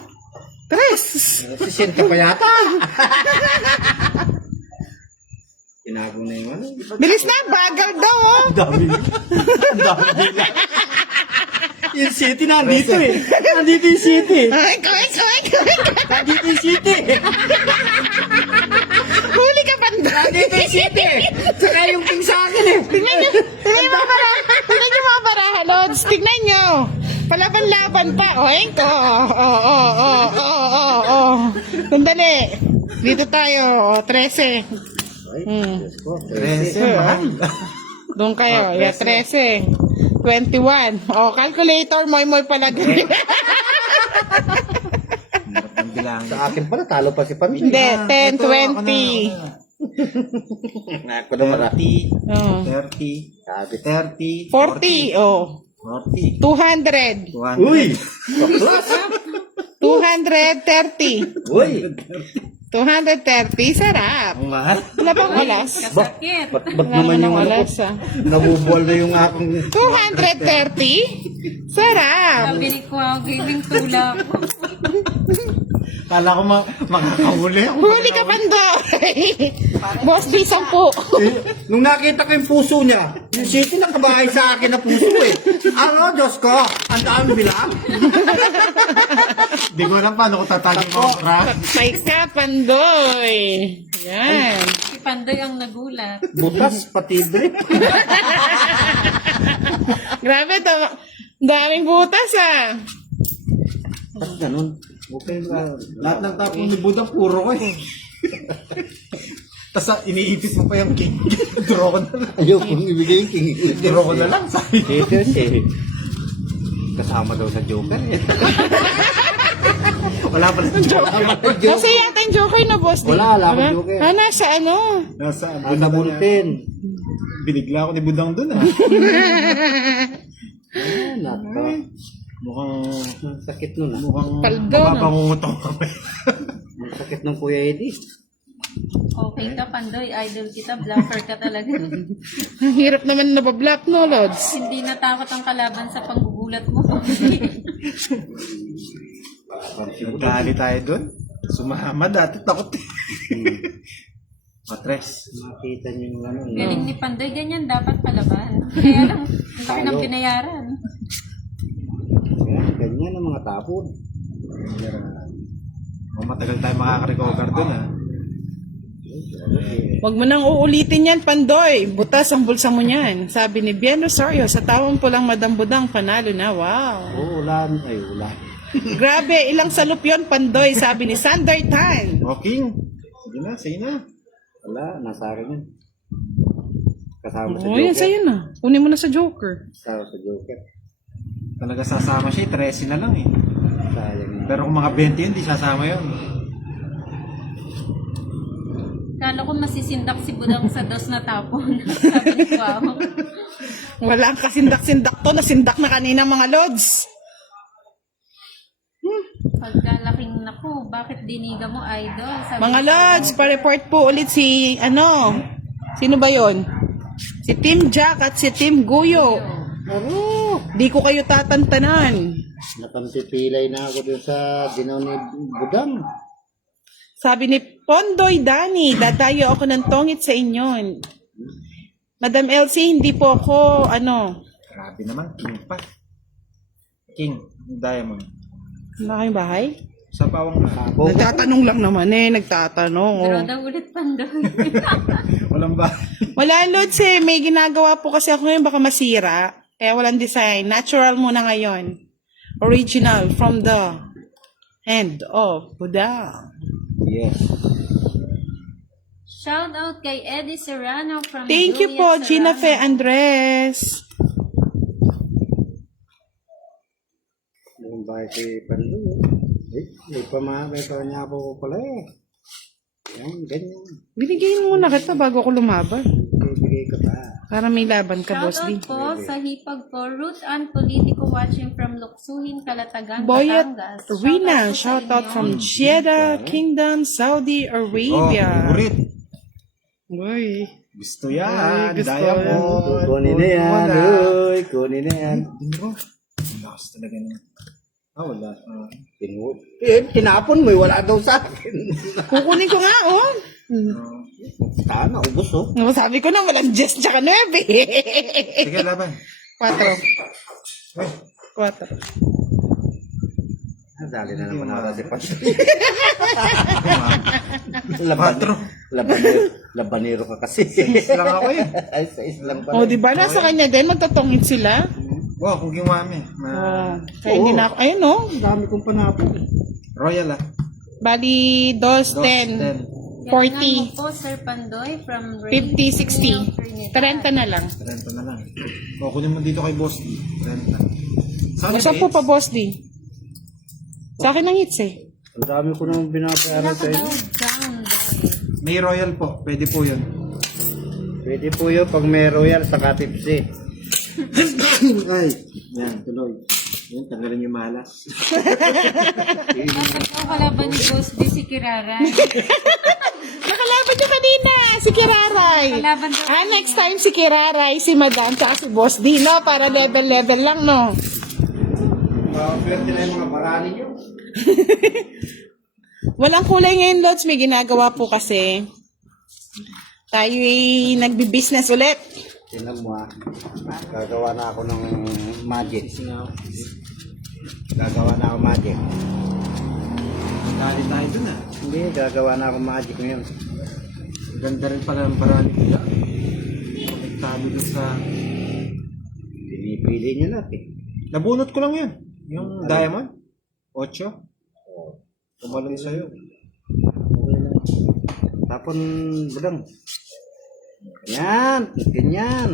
Tres. Sisenta pa yata. Tinago na yung ano. Bilis na, bagal daw, oh. Dami. Ang dami nila. Yung city nandito eh. Nandito yung city. Ay, kaway. Nandito yung city. Huli ka, Pandoy. Nandito yung city. Saka yung ping sa akin eh. Tingnan nyo mga baraha, Lods. Tingnan nyo. Palaban-laban pa. O, ayun ko. Sandali. Dito tayo. O, 13. Diyos ko. 13, mahal. Doon kayo. Yeah, 13. 21. O, calculator. Moy palagay. Hirap ng bilangan. Sa akin pala, talo pa si Pandoy. Hindi. 10, Ito, 20. Ako na marati. 30, 30, 40. O. 40, 200. 200. Uy! 230. Uy! 230. Sarap. Ang mahal. Wala bang alas? Kasakit. Ba't Wala naman yung namang ano ko? alas, ah. Nabubuwal na yung akong... 230? Sarap. Sabi ni Kuya, gaming tula ko. Kala ko makakahuli ako. Huli ka, Pandoy. Boss D, 10. Nung nakita ko yung puso niya, yung city nakabahay sa akin na puso eh. Ano, Diyos ko? Ang dami bilang. Di ko alam paano ko tatagin mo. May ka, Pandoy. Yan. Si Pandoy ang nagulat. Butas, pati drip. Grabe to. Daming butas, ah. Ba't ganun? Okay ba? Lahat ng tapong ni Buddha, puro ko eh. Tapos iniipit mo pa yung king. Draw ko na lang. Ayaw kong ibigay yung king. Draw ko na lang. Sabi. Kasi kasama daw sa Joker eh. Wala pa sa Joker. Nasa yata yung Joker na, Boss D. Wala akong Joker. Ah, nasa ano? Nasa Ang bulten. Binigla ako ni Budang dun ah. Nako. Mukhang Ang sakit nun ah. mukhang Paldo, no? mapapangungutong kami. Ang sakit ng Kuya Eddie. Okay ka, Pandoy. Idol kita. Bluffer ka talaga. Ang hirap naman nabablap, no, Lods? Hindi natakot ang kalaban sa panggugulat mo. Nagkali tayo dun. Sumama dati takot eh. Matres. Makita niyo yung ano. Galing ni Pandoy. Ganyan dapat palaban. Kaya lang, ang laki ng binayaran. Ganyan ang mga tapon. Matagal tayo makaka-recover dun ah. Huwag mo nang uulitin yan, Pandoy. Butas ang bulsa mo niyan. Sabi ni Bien Rosario, sa tawang pulang Madam Budang, panalo na. Wow. Oo, ulan. Ay, ulan. Grabe, ilang salup yun, Pandoy, sabi ni Sander Tan. Walking. Sige na. Wala, nasa akin yun. Kasama sa Oh, yan Joker. sa'yo na. Kunin mo na sa Joker. Kasama sa Joker. Talaga sasama siya, 13 na lang eh. Sayang. Pero kung mga 20 yun, di sasama yun. Kala ko masisindak si Budang sa dos na tapon. Sabi ni Kuya. Walang kasindak-sindak to. Nasindak na kanina mga Lods. Pagkalaking naku, bakit diniga mo, idol? Sabi Mga ni Lods, pa-report po ulit si, ano, sino ba yon? Si Team Jack at si Team Guyo. Oo. Di ko kayo tatantanan. Nakampipilay na ako dun sa dinaw ni Budang. Sabi ni Pondoy Dani, dadayo ako ng tongit sa inyo. Madam Elsie, hindi po ako, Grabe naman, king pa. King, diamond. wala kayong bahay? Sa pawang na. Nagtatanong lang naman nagtatanong. Pero Oh. daw ulit Pandoy. Walang ba? Wala, Lods, may ginagawa po kasi ako ngayon, baka masira. Kaya walang design. Natural muna ngayon. Original from the hand of Buddha. Yes. Shout out kay Eddie Serrano from Thank you Juliet po, Gina Serrano. Fe Andres. Yung bahay si Pandu. May niya po ko pala eh. Yan, ganyan. Binigyan mo na kita bago ako lumaban. Bibigay ko pa. Para may laban ka, Shout Boss D. out po sa hipag po, Ruth Ann Politico watching from Luksuhin, Calatagan, Boyet Batangas. Rina, po sa shout out inyo. from Jeddah Kingdom, Saudi Oh, Arabia. favorite. Uy. Gusto yan. Ay, gusto Diamond. Kunin na yan. Wala. Uy, kunin na yan. Hindi ko. Lakas talaga na. Wala. Tinapon mo, wala daw sa akin. Kukunin ko nga, oh. Sana, ubos oh. No, sabi ko na, walang 10 tsaka 9. Sige, laban. 4. Eh, 4. Dali na naman ako si Pastor. Patro. Labanero ka kasi. lang ako eh. Ay, sa islang pala. O, di ba? Nasa kanya din, magtatongit sila. Wow, kung gimami. Oh, kaya hindi na ako. Ayun, no? Ang dami kong panapon. Royal ah. Bali, 2, 10, 40, Galingan mo po, Sir Pandoy from 50, 60. 30 na lang. 30 na lang. O, kunin mo dito kay Boss D. 30. Saan Saan po pa, Boss D? Sa akin ang hits eh. Ang dami ko nang binabayaran sa inyo. Down, boy. May Royal po. Pwede po yun. Pwede po yun pag may royal sa Pepsi. Ay, yan, tuloy. Yan, tanggalin yung malas. Dapat po kalaban ni Boss D si Kirara. Nakalaban nyo kanina, si Kiraray. Kalaban daw Next time si Kiraray, si Madam, tsaka si Boss D, no? Para level-level lang, no? Swerte na yung mga barali nyo. Walang kulay ngayon, Lods. May ginagawa po kasi. Tayo'y nagbi-business ulit. Tingnan mo ah. Gagawa na ako ng magic. Gagawa na ako magic. Dali tayo dun ah. Hindi, gagawa na ako magic ngayon. Ganda rin pala ng barani nila. Konektado dun sa... Pinipili nyo natin. Nabunot ko lang yun. Yung diamond. 8. Tumalon sa'yo. Tapon, budang. Ganyan, ganyan.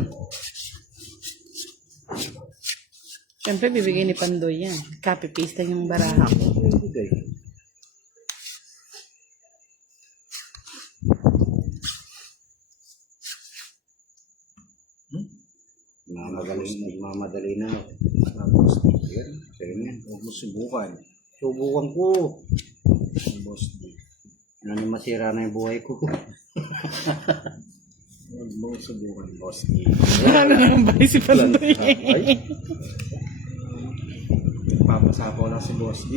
Siyempre, bibigyan ni Pandoy yan. Copy-paste lang yung baraha. Bigay. Nagmamadali na. Boss D. Yan, ganyan. Huwag mo subukan. Subukan ko. Boss D. Ano masira na yung buhay ko. Huwag mo subukan, Boss D. Ano naman ba si Pandoy? Ay, Papasapaw lang si Boss D.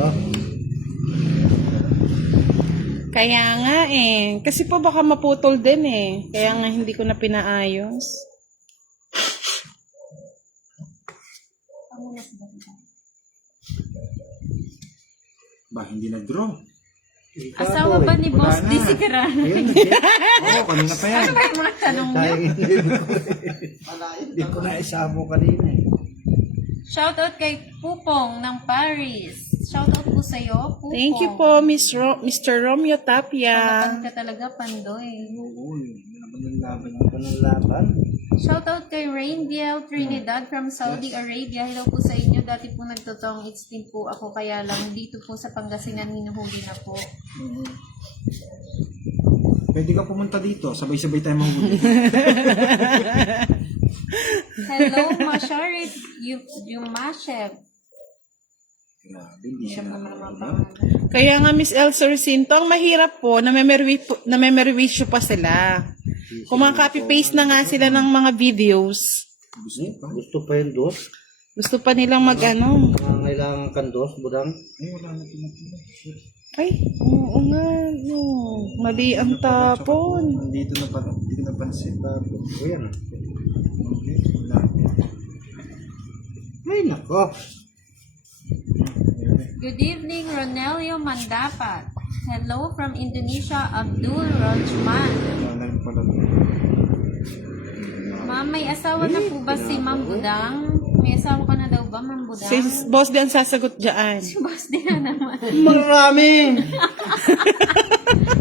oh. Kaya nga eh. Kasi po baka maputol din eh. Kaya nga hindi ko na pinaayos. Ba, hindi na-draw. Asawa ba ni Boss D si Kirara? Oo, kanina pa yan. Ano ba yung mga tanong niyo? Hindi ko na isabo kanina eh. Shoutout kay Pupong ng Paris. Shoutout po sa'yo, Pupong. Thank you po, Mr. Romeo Tapia. Panapan ka talaga, Pandoy. Oo, laban ng laban. Ako ng laban. Shoutout kay Rainbiel Trinidad from Saudi Arabia. Hello po sa inyo. Dati po nagtotong it's din po ako. Kaya lang dito po sa Pangasinan hinuhuli na po. Pwede ka pumunta dito. Sabay-sabay tayo mahuli. Hello, Masharit Yumashev. Grabe, hindi siya Kaya nga, Miss El Sorcinto, ang mahirap po, namemerwisyo pa sila. Kung mga copy-paste na nga sila ng mga videos, Gusto pa yung dos? gusto pa nilang mag-ano. Kailangan kang dos, budang? Ay, wala na tinatira. Ay, oo nga, no. Mali ang tapon. Dito na pala, hindi ko napansin. O yan. Okay, wala. Ay, nako. Good evening, Ronelio Mandapat. Hello from Indonesia, Abdul Rajman. Wala na rin pala. Ma'am, may asawa na po ba si Ma'am Budang? May asawa ka na daw ba, Ma'am Budang? Si boss din sasagot dyan. Boss din na naman. Marami!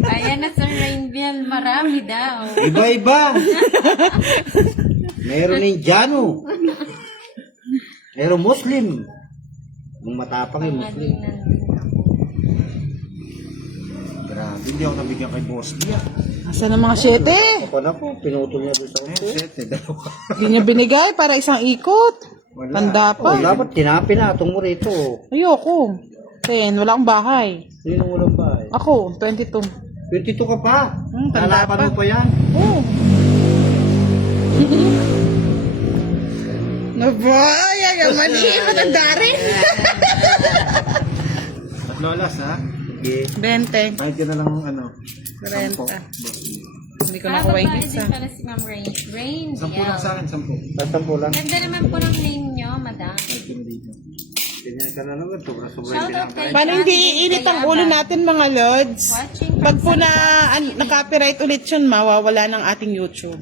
Kaya na Sir Rainbiel, marami daw. Iba-iba! Meron Indiano. Meron Muslim. Nung matapang yung Muslim. Grabe, hindi ako nabigyan kay Boss Dia. Asa na mga 7? Ako na po, pinutol niya doon sa upo. Dalawa. Hindi niya binigay para isang ikot. Wala. Tanda Oh, pa. dapat tinapi na itong mo rito. Ayoko. 10, wala akong bahay. Sino walang bahay? Ako, 22. 22 ka pa. Tanda Lalaban pa. mo pa yan. Oh. Naboy, ang mali. Matanda rin. At Lolas, ha? Sige. 20. Kahit ka na lang, ano, 40. sampo. Hindi ko nakuha yung Babae isa. din pala si Ma'am Rain. Sampo lang sa akin, sampo. Tatampo lang. Ganda naman po ng name nyo, madam. Kahit ka na dito. Ganyan ka na naman. Sobra-sobra yung Shoutout kay Paano hindi Jasmine iinit ang Kayaban. ulo natin mga lods? Watching Pag from po na San na-copyright ulit yun, mawawala ng ating YouTube.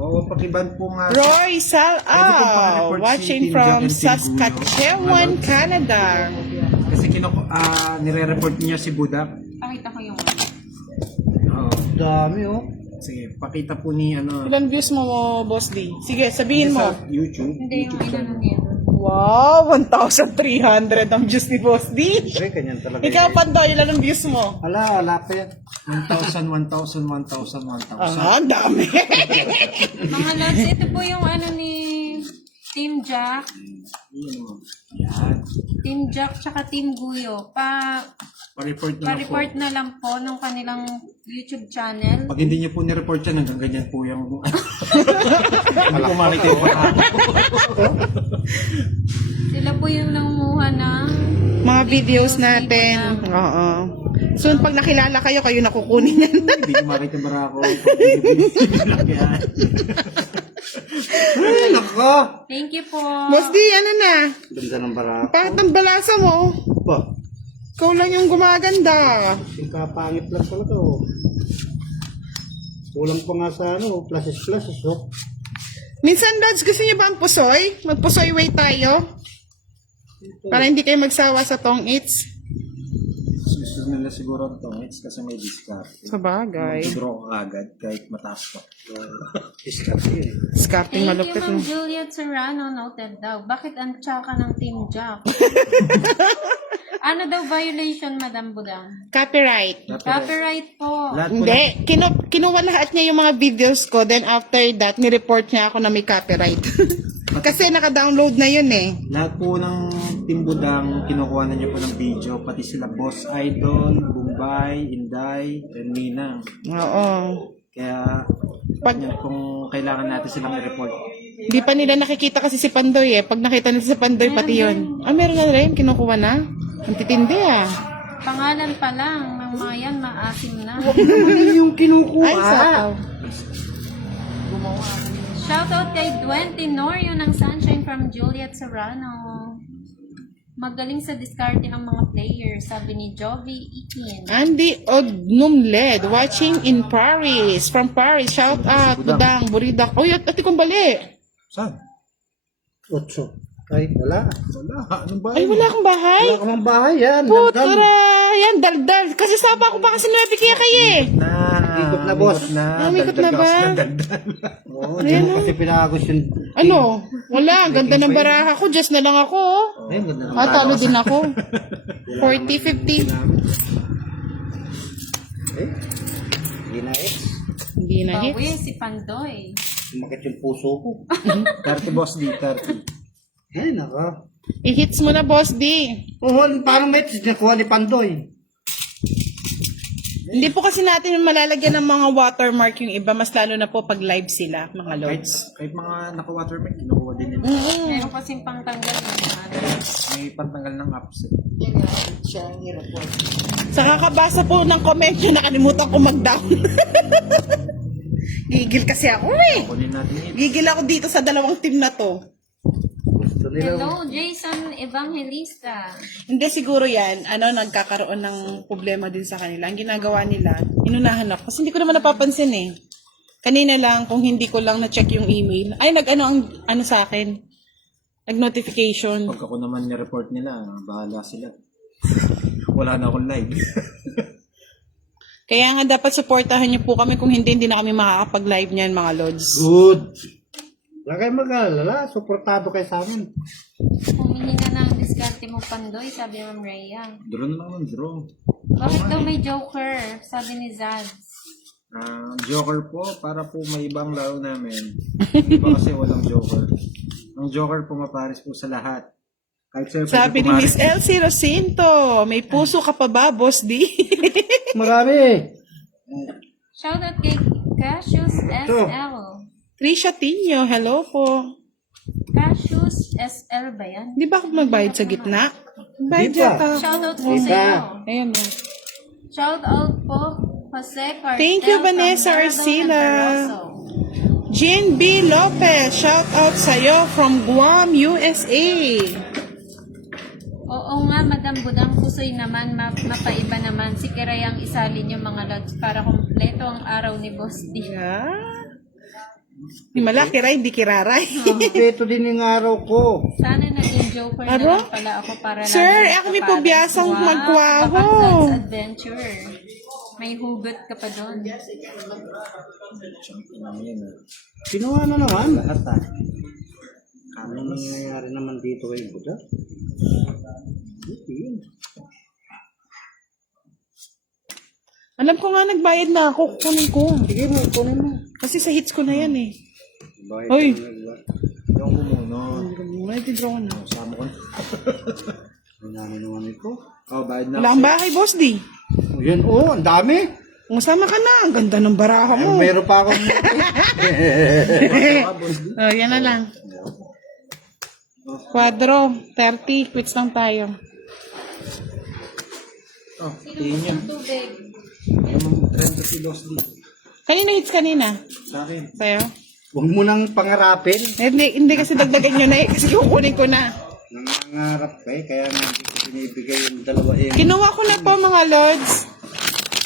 Oo, pakiban po nga. Roy Sal, Pwede po pa-report si watching Team from Jack and Team Saskatchewan, Guyo. Canada. Kasi nire-report niya si Budak. Pakita ko yung Oo. Dami oh. Sige, pakita po ni, ano, Ilan views mo, Boss D? Sige, sabihin mo. sa YouTube. Hindi yung inano niya. Wow, 1,300 ang views ni Boss D. Pre, ganyan talaga. Ikaw, Pandoy, ilan ang views mo? Wala pa yan. 1,000, 1,000, 1,000, 1,000. Ah, ang dami. Mga lods, ito po yung ano ni Team Jack. Yan. Team Jack tsaka Team Guyo. Pa-report na lang po. Pa-report na lang po nung kanilang YouTube channel. Pag hindi niyo po ni-report yan, hanggang ganyan po yung... Hindi ko makita yung Sila po yung nanguha ng Mga videos natin. Oo. Soon, pag nakilala kayo, kayo nakukunin yan. Hindi ko makita yung barako. Yan. Ay, nako. Thank you po. Boss D, ano na? Ganda ng barako. Bakit ang balasa mo? Ba, Ikaw lang yung gumaganda. pangit lang talaga oh. Kulang pa nga sa ano, pluses oh. Minsan, Dads, gusto niyo ba ang pusoy? Magpusoy way tayo? Para hindi kayo magsawa sa tong eats. Gusto nila siguro ang tongits kasi may discount. Sa bagay. Draw ka agad kahit mataas pa. Discard yun. Discarding Thank you, malupit Ma'am mo. Juliet Serrano. Noted daw. Bakit ang tsaka ng Team Jack? Ano daw violation, Madam Budang? Copyright. Copyright po. Lahat po Hindi. Kinuha lahat niya yung mga videos ko. Then after that, nireport niya ako na may copyright. Kasi naka-download na yun eh. Lahat po ng Team Budang, kinukuha na niyo po ng video, pati sila Boss Idol, Bombay, Inday, and Ninang. Oo. Kaya, yan, kung kailangan natin silang i-report. Hindi pa nila nakikita kasi si Pandoy eh. Pag nakita nila si Pandoy, pati yun. Ah, meron na rin. Kinukuha na. Ang titindi ah. Pangalan pa lang ng mga yan, maasim na. Ano yung kinukuha? Ay, sapaw. Shoutout kay Dwayne Tenorio ng Sunshine from Juliet Serrano. Magaling sa diskarte ang mga players, sabi ni Jovi Ikin. Andy Odnumled, watching in Paris. From Paris, shout out. Budang, Buridak. Oh, ati kong bali. Saan? 8. Kahit wala. Wala. Anong ba? Ay, wala akong bahay. Wala ka mang bahay yan. Putra, yan, daldal. Kasi saba ako baka sinuwi kaya kayo eh. Ikot na, boss. Umikot na ba? Oo, di mo kasi pinagos yung... Ano? Wala, ang ganda ng baraha ko. Just na lang ako. Oh. Ay, ganda ng Talo din ako. 40, 50. Hindi na eh. Hindi na hit. Bawi, si Pandoy. Sumakit yung puso ko. 30 boss D, 30. Ay, naka. I-hits mo na, Boss D. Oo, parang may nakuha ni Pandoy. Hindi po kasi natin malalagyan ng mga watermark yung iba, mas lalo na po pag live sila, mga lods. Kahit mga naka-watermark, kinukuha din nila. Meron kasing pangtanggal ng mga ano. May pantanggal ng apps. Siya ang i-report. Sa kakabasa po ng comment nyo, nakalimutan ko mag-down. Gigil kasi ako eh. Kunin natin yun. Gigil ako dito sa dalawang team na to. Gusto nila. Hello, Jason Evangelista. Hindi siguro yan, nagkakaroon ng problema din sa kanila. Ang ginagawa nila, inunahan ako. Kasi hindi ko naman napapansin eh. Kanina lang, kung hindi ko lang na-check yung email, ay ang sa akin. Nag-notification. Pag ako naman ni-report nila, bahala sila. Wala na akong live. Kaya nga dapat supportahan niyo po kami, kung hindi na kami makakapag-live niyan, mga lods. Good. Wala kayo mag-alala. Suportado kayo sa amin. Humingi na ng diskarte mo, Pandoy, sabi ni Ma'am Rhea. Draw na naman, draw. Bakit daw may joker? Sabi ni Zads. Joker po, para po may ibang laro namin. Iba kasi walang joker. Ang joker pumaparis po sa lahat. Kahit sa'yo, Sabi ni Miss Elsie Rocinto, may puso ka pa ba, Boss D? Marami. Shoutout kay Cassius SL. Trisha Tino, hello po. Cassius SL ba yan? Di ba ako magbayad sa gitna? Bayad Di pa. yata. Shoutout po Di sa ba? iyo. Ayan na. Shoutout po Jose Cartel Thank you, Vanessa from Arcila. Barroso. Jean B. Lopez, shout out sa'yo from Guam, USA. Oo nga, Madam Budang Pusoy naman, mapaiba naman. Si Kiray ang isalin yung mga lods para kumpleto ang araw ni Boss D. Yeah. Di malaki ray, di kiraray. Ito din yung araw ko. Sana naging joker na Aro? lang pala ako para Sir, lalo ako may pabiyasang magkwaho. Baka adventure. May hugot ka pa doon. Kinuha na naman. Lahat Ano nangyayari naman dito kay Buda? Alam ko nga nagbayad na ako, kunin ko. Sige mo, kunin mo. Kasi sa hits ko na yan eh. Bakit Hoy. Yung kumuno. May tidraw na. Sama ko na. Ano naman ito? Oh, bayad na. Wala kang bahay, Boss D. Oh, yan, oh, ang dami. Masama ka na. Ang ganda ng baraha Ay, mo. meron pa akong... Oh, yan na lang. Quadro, 30. Quits lang tayo. Oh, tingin yan. Tubig. Yung 30 kilos din. Kanina hits kanina? Sa akin. Sa'yo? Huwag mo nang pangarapin. Hindi kasi dagdagan nyo na eh. Kasi kukunin ko na. Nangangarap ka eh, kaya nga hindi ko binibigay yung dalawa eh. Kinuha ko na po mga lods.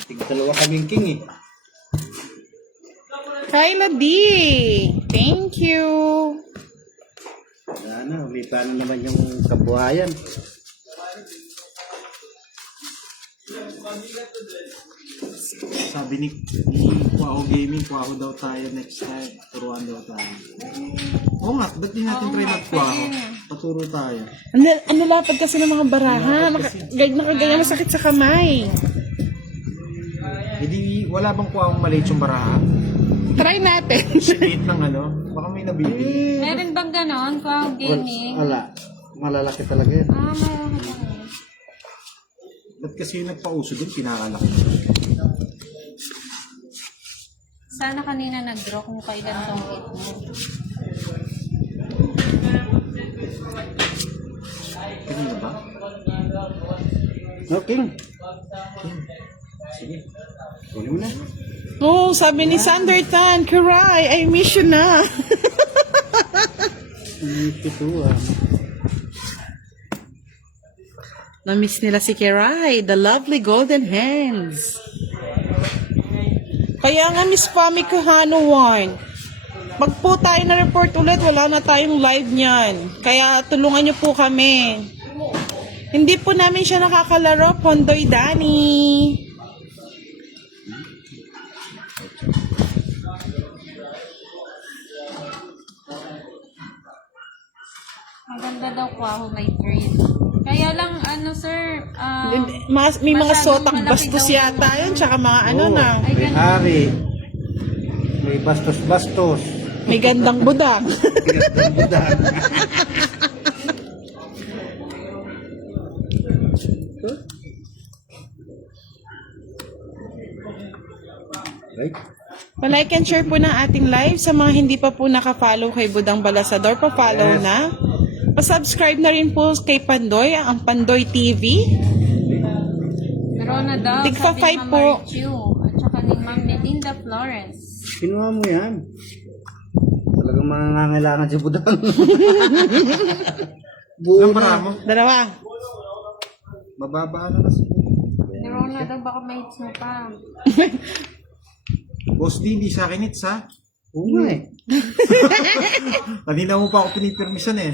Tig-dalawa kaming king eh. Kyla D. Thank you. Wala na, ulipan na naman yung kabuhayan. Sabi ni Kuaho Gaming, Kuaho daw tayo next time. Turuan daw tayo. Oo nga, ba't di natin try mag-Kuaho? Paturo tayo. Ano lapad kasi ng mga baraha. Nakagaya masakit sa kamay. Hindi, wala bang Kuahong maliit yung baraha? Try natin. Liit ng baka may nabibili. Meron bang ganon? Wow, gaming. Wala. Malalaki talaga yan. Mayroon ka ba? Ba't kasi yung nagpauso dun, pinakalaki. Sana kanina nag-draw kung kailan tong hit mo. Kanina ba? No, king. Sige. Kunin mo na. Oh, sabi ni Sander Tan, Kiray, I miss you na. Ito ah. Na-miss nila si Kiray, the lovely golden hands. Kaya nga, Miss Pami Kuhano 1, pag po tayo na report ulit, wala na tayong live niyan. Kaya tulungan niyo po kami. Hindi po namin siya nakakalaro, Pondoy Dani. Maganda daw Kuaho may grade. Kaya lang, sir, May mga masyadong sotak malaki bastos daw yata yun, tsaka mga Oo, na. Ay, may ganun. hari. May bastos-bastos. May gandang budang. Right? Pa-like and share po ng ating live. Sa mga hindi pa po naka-follow kay Budang Balasador, pa-follow na. Pa-subscribe na rin po kay Pandoy, ang Pandoy TV. Meron na daw, Tigpa sabi ni 5 Ma'am po. Marju, at saka ni Ma'am Melinda Flores. Kinuha mo yan. Talagang mangangailangan si Budang. Ilang para mo? Dalawa. Mababa na kasi. Meron na daw, baka ma-hits mo pa. Boss D, di sa akin hits ha. Oo nga eh. Kanina mo pa ako pinipermission eh.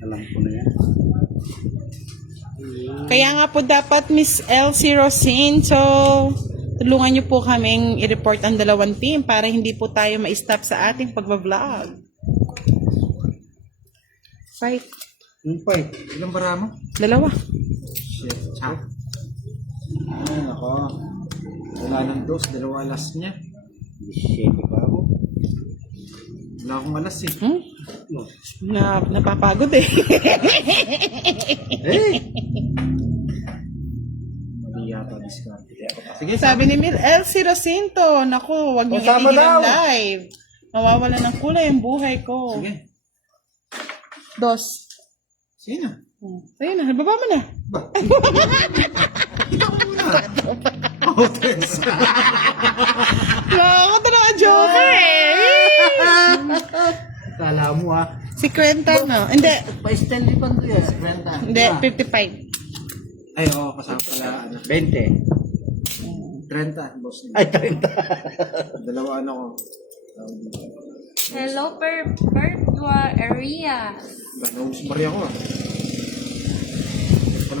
Alam ko na yan. Kaya nga po dapat Miss Elsie Rosine, so tulungan niyo po kaming i-report ang dalawang team para hindi po tayo ma-stop sa ating pagbablog. Fight. Yung fight. Ilang para mo? Dalawa. Shit, ha. Ay, nako. Wala ng dos, dalawa alas niya. 17 pa ako. Wala akong alas eh. No. Napapagod eh. Eh! Mali yata discount. Sige, Sabi ni Mir Elsie Rosinto, naku, wag niyo Kasama itigil ang daw. live. Mawawala ng kulay ang buhay ko. Sige. Dos. Sino? Ayun na, nababa mo na. Oh, tens. Loko talaga, joker eh. Kala mo ah. Si Quentin, no? Hindi, Pa-Stanley pa ito yan. hindi, 55. Ay, oo, kasama pala. Ano, 20. 30, boss. Ay, 30. Dalawa ano ko. Hello, Perpetua Arias. Naubos bari ako ah.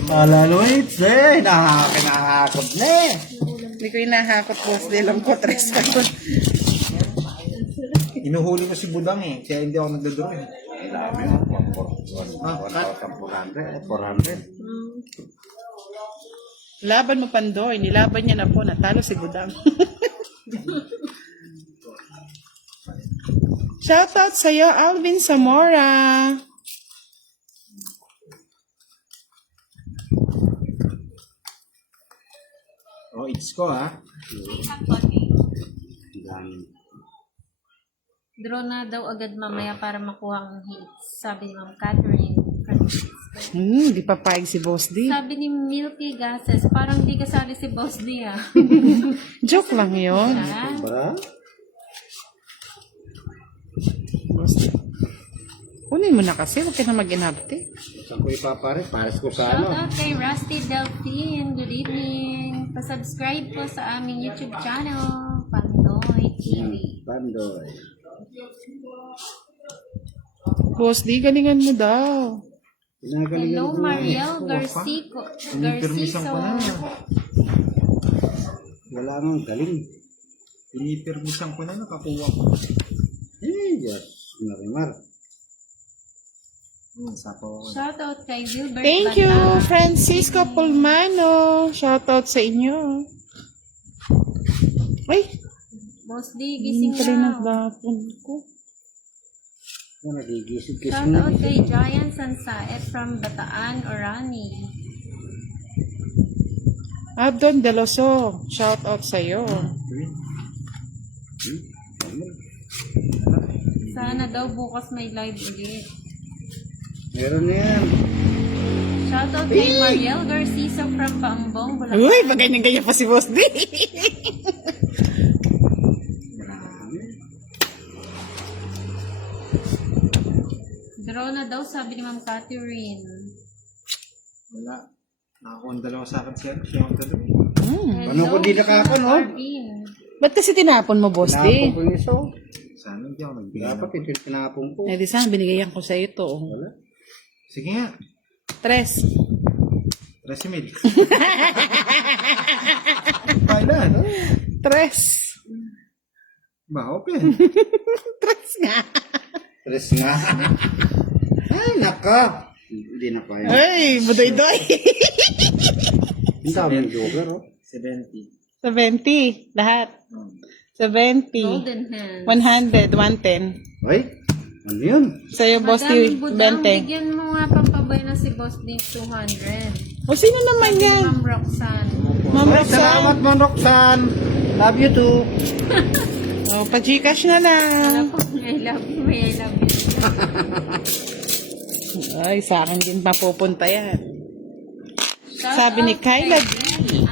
Alalo, it's eh. Nakakakot na eh. Hindi ko inahakot, boss. Dilam ko, 3 pa. Inuhuli ko si Budang eh, kaya hindi ako nagdadraw eh. Dami mo. 400. Laban mo, Pandoy. Nilaban niya na po. Natalo si Budang. Shoutout sa'yo, Alvin Zamora. Oh, it's ko ha. Dami. Draw na daw agad mamaya para makuha ang hits. Sabi ni Ma'am Catherine. Di pa paig si Boss D. Sabi ni Milky Gases, parang di kasali si Boss D ah. Joke lang yun. Ah, Ba? Boss D. Kunin mo na kasi. Huwag ka na mag-inabte. Saan ko ipapares? Pares ko sa ano? Shoutout kay Rusty Delphine. Good evening. Pa-subscribe po sa aming YouTube channel, Pandoy TV. Pandoy. Boss D, galingan mo daw. Pinagalingan Hello, ko. Mariel Garcico. Pinipermisan ko na. Wala nang galing. Pinipermisan ko na, nakakuha ko. Eh, Diyos. Narimar. Sapo ko. Shoutout kay Wilbert Thank you, Banta. Francisco Pulmano. Shoutout sa inyo. Ay, Boss D, gising pala na. naglapon ko. Nagigisig-gisig Shoutout na. kay Giant Sansaet from Bataan, Orani. Abdon Deloso. Shoutout sa'yo. Sana daw bukas may live ulit. Meron na yan. Shoutout kay Mariel Garciso from Paambong, Bulacan. Uy, pag ganyan-ganyan pa si Boss D. Draw na daw, sabi ni Ma'am Catherine. Wala. Nakakuha ang dalawa sa akin siya ang dalawa. Ano ko di nakaka, no? Arvin. Ba't kasi tinapon mo, Boss Tinapon D? ko yung iso. Sana hindi ako nagbigay. Dapat ito yung tinapon ko. Eh, di sana binigayan ko sa'yo ito. Wala. Sige nga. 3. 13,000. Kailan? 3. Ba, open. 3 nga. Tres nga. Ay, naka. Hindi na kaya. Ay, budoy-doy. Ang daming joker, oh. 70. 70. Lahat. 70. Golden Hand. 100. 110. Ay, ano yun? Sa'yo, Boss D, Madaming budang, 20. bigyan mo nga pampabay na si Boss D 200. O, sino naman Sabi ni yan? Ma'am Roxanne. Ma'am Ay, Roxanne. salamat man, Roxanne. Love you too. Oh, pa-Gcash na lang. Ako, I love you, I love you. Ay, sa akin din mapupunta yan. Shout Sabi ni out Kyla kay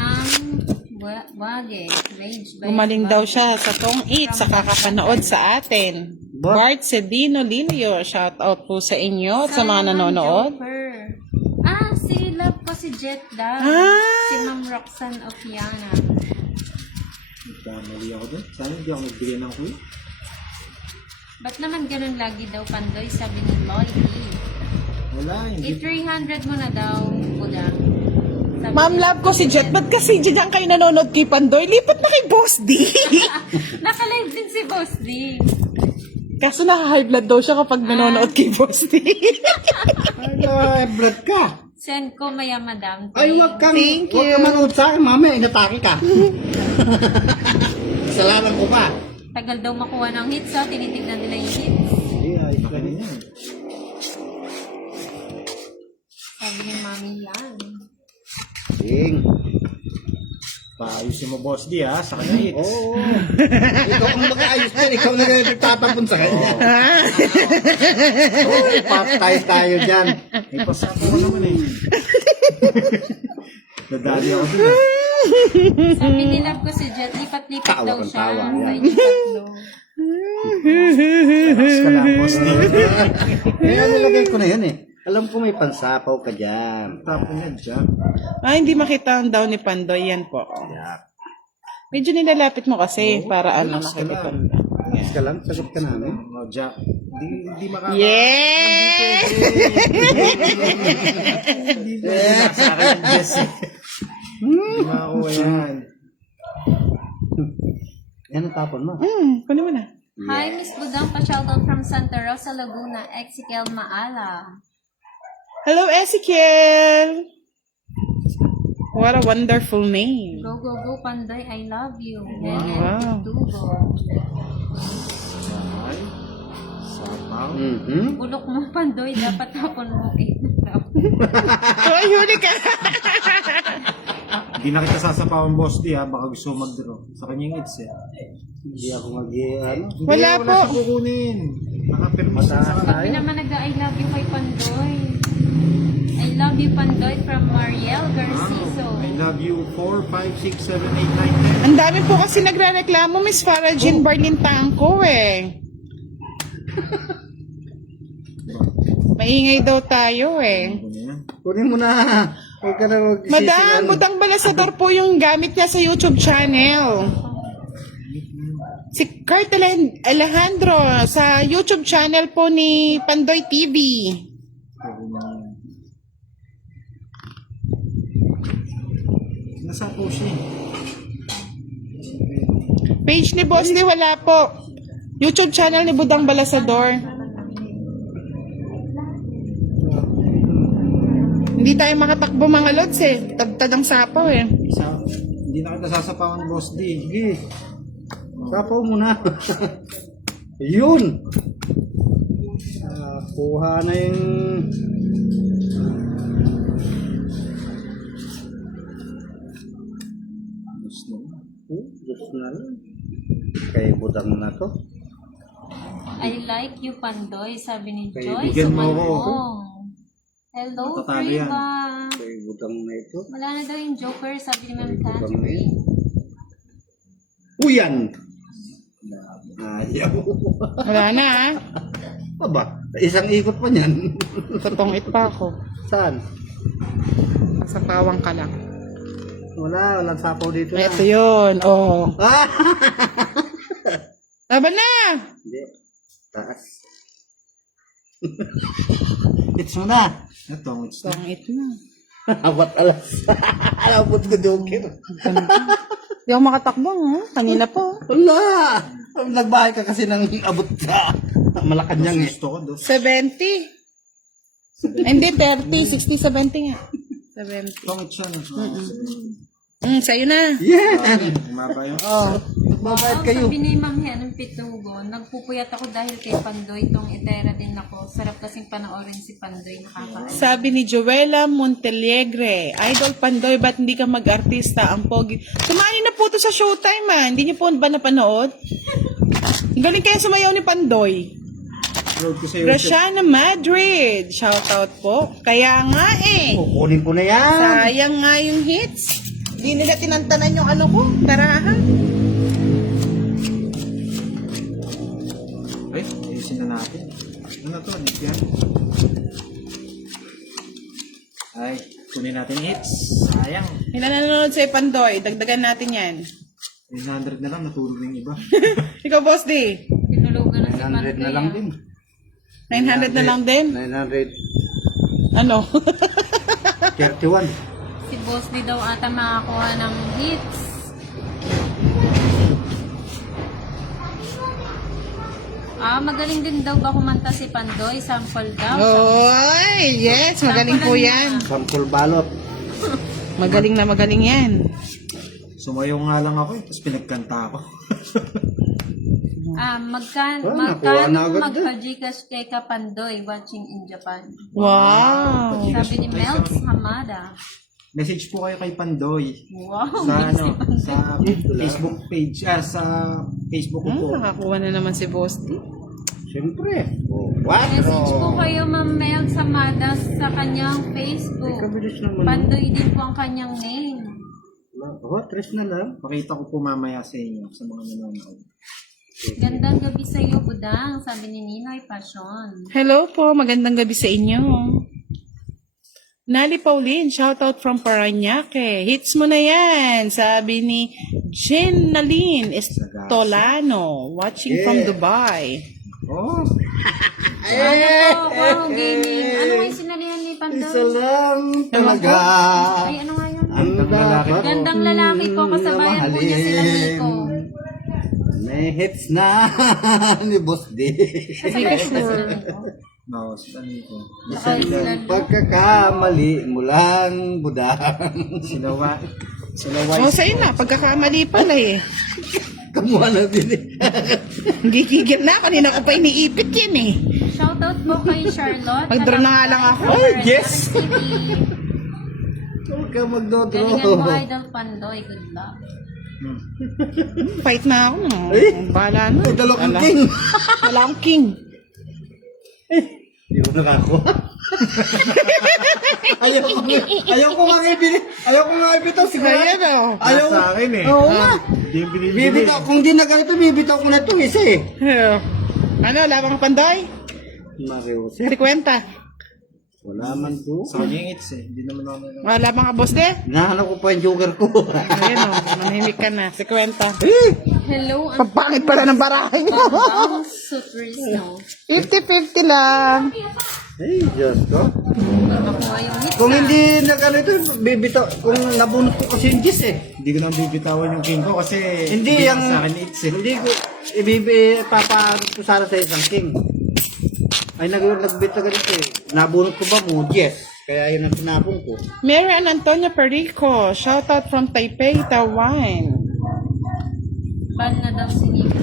Wage, Rage by Gumaling daw Wage. siya sa Tong Eat sa kakapanood sa atin. Bart Cedino Lilio, shout out po sa inyo at sa mga nanonood. Joker. Si Love ko si Jet Dab. Ah! Si Ma'am Roxanne Ofiana. Mali ako doon. Sana hindi ako nagbigay ng quiz. Ba't naman ganun lagi daw, Pandoy? Sabi ni Lloyd. Wala, hindi. I-300 mo na daw, Buda. Sabi Ma'am, ni- love ko si Jet. Ba't kasi dyan kayo nanonood kay Pandoy? Lipat na kay Boss D. Naka-live din si Boss D. Kaso naka-high blood daw siya kapag nanonood kay Boss D. Ay, blood ka. Send ko maya, madam. Ay, wag kang, Thank wag you. ka manood sa akin, mamaya, inatake ka. Kasalanan ko pa. Tagal daw makuha ng hits, so tinitignan nila yung hits. Ay, Laki na yan. Sabi ni Mami yan. Ding. Paayusin mo, Boss D, ha? Sa kanya hits. Oo. Ikaw kung makaayos din, ikaw na nagtatapon sa kanya. Uy, patay tayo dyan. May pasapo ko naman eh. Nadali ako doon, ha? Sabi ni Love ko si Jet, lipat-lipat Tawa daw kang siya. tawa, Sa yan. inyo tatlo. Relax ka lang, Boss D. Kaya nilagay ko na yan eh. Alam ko may pansapaw ka dyan. Tapon yan, Jack. Hindi makita ang daw ni Pandoy. Yan po. Yak. Medyo nilalapit mo kasi para ano relax ka nakikita. lang. Relax ka lang, sagot ka namin. Oh, Jack. Hindi makaka... Yeah! Hindi ba sa akin yung Jess eh. Hindi makakuha yan. Yan ang tapon mo. Kunin mo na. Hi, Miss Budang, pa-shoutout from Santa Rosa, Laguna, Ezekiel Maala. Hello, Ezekiel! What a wonderful name. Go, go, go, Pandoy, I love you. Wow. Dugo. Ay. Sapaw. Bulok mo, Pandoy, dapat tapon mo. Ay, huli ka! Hindi na kita sasapawan, Boss D, ha? Baka gusto mo mag-draw. Sa kanyang hits, eh. Hindi ako ano. Hindi, Wala po. Wala siya kukunin. Naka-permission sa Sabi kanya. naman I love you kay Pandoy. I love you, Pandoy, from Mariel Garciso. I love you 4, 5, 6, 7, 8, 9, 10. Ang dami po kasi nagre-reklamo, Miss Farah Jean Barlin Tangko eh. Maingay daw tayo eh. Ano yan? Kunin mo na. Huwag ka na Madam, Budang Balasador po yung gamit niya sa YouTube channel. Si Kurt Alejandro sa YouTube channel po ni Pandoy TV. Nasapaw siya eh. Page ni Boss Lee wala po. YouTube channel ni Budang Balasador. Hindi tayo makatakbo mga lods eh. Tagtad ang sapaw eh. Hindi na kita sasapawan, Boss D. Sige. Sapaw mo na. Yun. Kuha na yung... Gusto na lang. Kay budang na to. I like you, Pandoy, sabi ni Kaya Joy bigyan mo ako. Sumanong. Hello, Matatalo yan. Priva. Kay budang na ito. Wala na daw yung Joker, sabi ni Ma'am Budang na Catherine. yun. Uyan! Ayaw. Wala na ah. Aba, isang ikot pa niyan. Tutongit pa ako. Saan? Sa pawang ka lang. Walang sapaw dito na. Ito yun. Oh. Ah! Laban na! Hindi. Taas. Hits mo na. Ito, it's Tongit na. Abat alas. Alabot ko joker. Hindi ako makatakbo. Kanina po. Wala. Nagbahay ka kasi ng abot ka. Malacanang eh. gusto ko doon. 70. Hindi, 30. 60, 70 nga. 70. Tongit siya. No? Sa'yo na. Yeah. Umaba yun. Oh. magbabayad Wow, kayo. sabi ni Ma'am Hen ng Pitugo, nagpupuyat ako dahil kay Pandoy, itong itera din ako. Sarap kasing panoorin si Pandoy, nakakaano. Sabi ni Joella Montelegre, Idol Pandoy, ba't hindi ka mag-artista? Ang pogi. Sumali na po to sa Showtime, ah. Hindi niyo po ba napanood? Galing kaya sumayaw ni Pandoy. Upload ko sa YouTube. Rashana Madrid, shoutout po. Kaya nga eh. Kukunin ko na yan. Sayang nga yung hits. Di nila tinantanan yung ano ko, tarahan. Ay, ayusin na natin. Ano to? Nick yan? Ay, kunin natin hits. Sayang. Ilan na nanonood sa'yo, Pandoy? Dagdagan natin yan. 900 na lang, natulog yung iba. Ikaw, Boss D. Tinulugan na si 900 Pandoy. na lang din. 900 na lang din. 931. Ano? Si Boss D daw ata makakuha ng hits. Magaling din daw ba kumanta si Pandoy? Sample daw. Oy, yes. Magaling po yan. Sampul balot. Magaling na magaling yan. Sumayo nga lang ako eh, tapos pinagkanta ako. nakuha na agad magpa-Gcash kay Kapandoy watching in Japan? Wow. Sabi ni Melts Hamada. Message po kayo kay Pandoy. Wow, Sa bilis ano, ni Pandoy. sa Facebook page, sa Facebook ko po. Nakakuha na naman si Boss D. Siyempre. What? Message po kayo Ma'am Melts Hamada sa kanyang Facebook. Kabilis naman. Pandoy din po ang kanyang name. Tres na lang. Pakita ko po mamaya sa inyo, sa mga nanonood. Gandang gabi sa iyo, Budang, sabi ni Ninoy Passion. Hello po, magandang gabi sa inyo. Nali Pauline, shoutout from Paranaque. Hits mo na yan, sabi ni Jenaline Estolano, watching from Dubai. Oh, Ano po, wow, gaming. Ano nga yung sinalihan ni Pandoy? Isa lang talaga. Ay, ano nga yun? Ang dapat Gandang lalaki ko, kasabayan po niya sila Nico. May hits na ni Boss D. Kasabayan po sila Nico. no, sila ko. Isang pagkakamali mulang budang. Sila O, sa'yo na, pagkakamali pala eh. Kamuha na din eh. Gigigil na, kanina ko pa iniipit yan eh. Shoutout po kay Charlotte. Mag-draw na nga lang ako. Ay, yes! Huwag ka magdodro. Galingan mo, Idol Pandoy. Good luck. Fight na ako. No? Bahala na. Ay, dalo kang king. Wala akong king. Hindi mo nakakuha. Ayoko nga ibitaw siguro. Ayan o. Ayaw sa akin eh. Oo nga. Hindi yung binibili. Bibitaw, kung di na ganito, bibitaw ko na itong isa eh. Ano, labang ka Pandoy? Marius. 50. Wala man to. Sa kanya yung hits eh. Hindi naman ako na. Wala bang ka, Boss De? Nahanap ko pa yung joker ko. Ayan o, manahimik ka na. 50. Hello, ang Pagpangit pala ng barahay mo. Bang Sutrisno. 50-50 lang. Ay, Diyos ko. Makuha yung hits. Kung hindi nagano ito, bibitaw. Kung nabunot ko kasi yung gis eh. Hindi ko nang bibitawan yung king ko kasi Hindi yung... sa akin hits eh. Hindi ko... Papagot ko sana sa isang king. Ay, nagbit na ganito eh. Nabunot ko ba mo? Yes. Kaya yun ang tinapong ko. Mary and Antonio Perico, shoutout from Taipei, Taiwan. Ban na daw si Nico.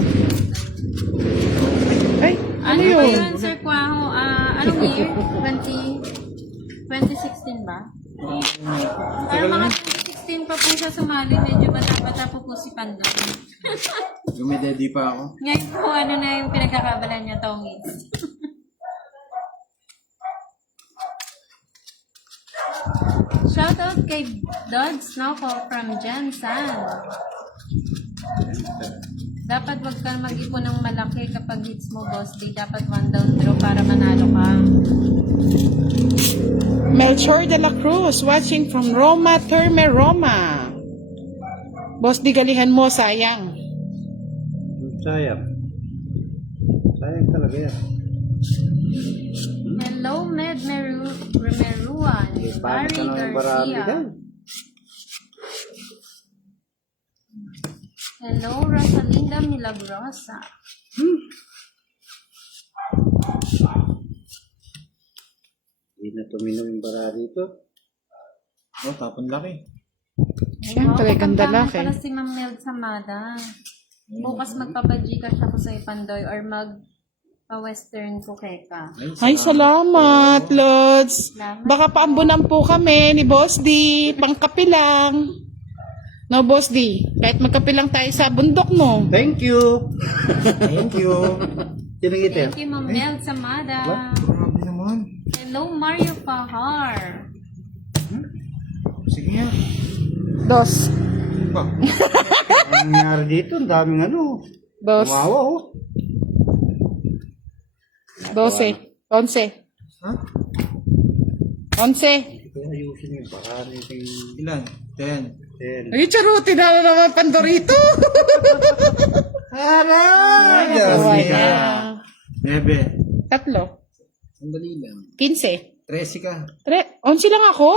Ay, Ano ano ba yun? yun, Sir Kwaho? Anong year? 2016 ba? Para mga 2016 pa po siya sumali, medyo bata-bata po si Pandoy. Gumededi pa ako. Ngayon po, ano na yung pinagkakabalan niya, Tongis. Shoutout kay Dodge Snowfall from Jensen. Dapat wag kang mag-ipon ng malaki kapag hits mo, boss. Di dapat one down draw para manalo ka. Melchor de la Cruz, watching from Roma, Terme, Roma. Boss, di galihan mo, sayang. Sayang. Sayang talaga yan. Hello, Med Remeruan. Bakit ka naman marami Garcia. dyan? Hello, Rosalinda Milagrosa. Hindi na tuminom yung bara dito. Oh, tapon laki. Siyempre, Wow, ganda kapag laki. pala si Ma'am Mel Samada. Bukas magpapagcash ako sa Pandoy or magpa-western ko keka. Ay, salamat, Lods. Salamat. Baka paambunan po kami ni Boss D. Pangkape lang. No, Boss D. Kahit magkape lang tayo sa bundok, no? Thank you. Thank you. Sinong itim? Thank you, Ma'am Mel Samada. Grabe naman. Hello, Mario Pahar. Sige nga. Dos. Ba? Ang nangyari dito, ang daming ano. Dos. Wawa, oh. 12. 11. Ha? 11. Ito ayusin yung baka natin. Ilan? 10. Ay, charuti na naman pandorito. Aray! Kasi ka. Ayan. 9. Tatlo. Sandali lang. 15. 13 ka. 11 lang ako.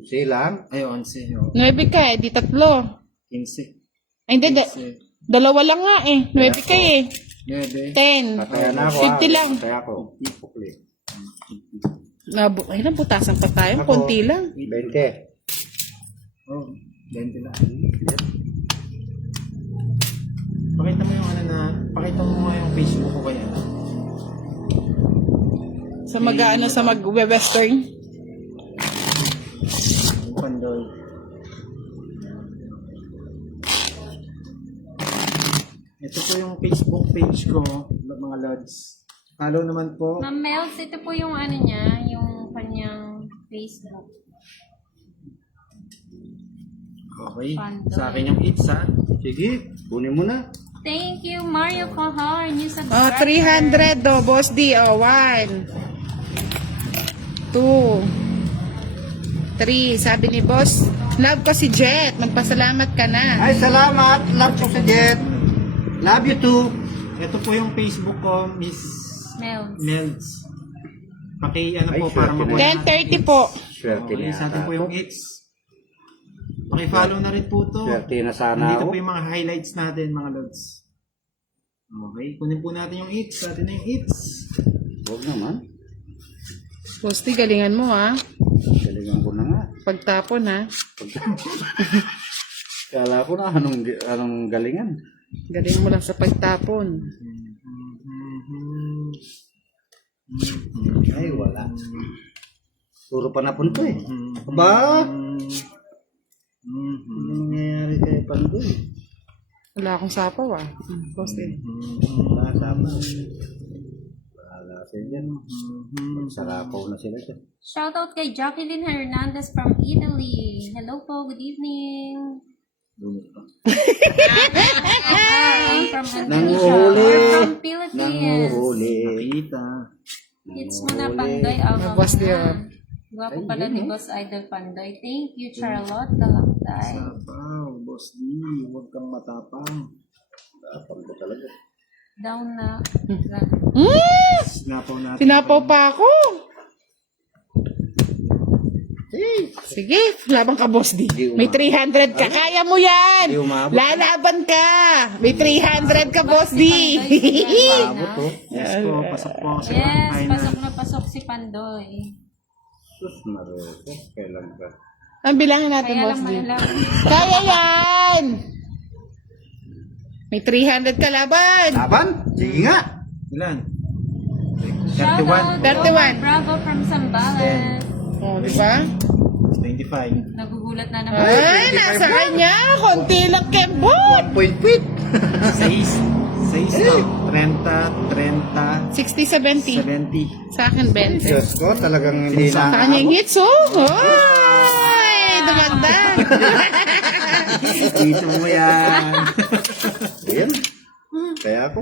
Silang. Ay, 11. Oh. 9 ka eh, di tatlo. 15. Ay, hindi, 15. dalawa lang nga eh. 9 ka eh. 9. 10. Pataya na ako. 50 lang. Pataya ako. Pukli. Ay, nabutasan pa tayo. Ako. Konti lang. 20. Oh, 20 lang. Pakita mo yung ano na, pakita mo nga yung Facebook ko kaya. Sa mag-ano, sa mag-western. Yung Pandoy. Ito po yung Facebook page ko, mga lods. Follow naman po. Ma'am Mel, ito po yung ano niya, yung kanyang Facebook. Okay. Pandoy. Sa akin yung hits ha. Sige, kunin mo na. Thank you, Mario Pahar. New Oh, subscriber. 300 do, Boss D. Oh, 1. 2. 3. Sabi ni Boss, love ko si Jet. Magpasalamat ka na. Ay, salamat. Love ko si Jet. Love you too. Ito po yung Facebook ko, Miss Mel. Melds. Ano Ay, po, sure, para mabuhay. 10:30 po. Swerte Okay, na sa atin yata. po yung hits. Paki-follow na rin po to. Swerte na sana Dito ako. po yung mga highlights natin, mga lods. Okay, kunin po natin yung hits. Sa atin na yung hits. Huwag naman. Boss D, galingan mo ha. Galingan ko na nga. Pagtapon ha. Kala ko na anong galingan. Galingan mo lang sa pagtapon. Ay, wala. Puro pa napunto eh. Aba! Ano nangyayari kay Pandoy? Wala akong sapaw ah. Boss D. Wala sama. Wala sila dyan. Magsarapaw na sila dyan. Shoutout kay Jacqueline Hernandez from Italy. Hello po, good evening. I'm from Indonesia. Nanguhuli. We're from Philippines. Nanguhuli. Nakita. Hits mo na, Pandoy. Alma Boss mo D, na. oh. Gwapo pala ni Boss Idol Pandoy. Thank you, Charlotte Kalangtay. Sabaw, Boss D. Huwag kang matapang. Tapang ko talaga. Down na. Sinapaw natin. Sinapaw pa ako. Sige, laban ka, Boss D. Di May 300 ka. Kaya mo yan. Di umabot. Lalaban ka. May 300 ka, Boss D. Abot oh. Yes po, pasok po ako sa Yes, final. pasok na pasok si Pandoy. Sus, Maroko. Kailan ka? Ang bilangin natin, Kaya Boss lang D. malalaman. Kaya yan. May 300 ka laban. Laban? Sige nga. Ilan? Shoutout 31. Bravo from Zambales. Oh, di ba? 25. Nagugulat na naman. Ay, nasa kanya. Konti lang, Kembot. Point. 6 na. 30, 60, 70. 70. Sa akin, 20. Diyos ko, talagang hindi Sa na. kanya yung hits, oh. Ay, dumagdag. Dito mo yan. Ayan. Kaya ako.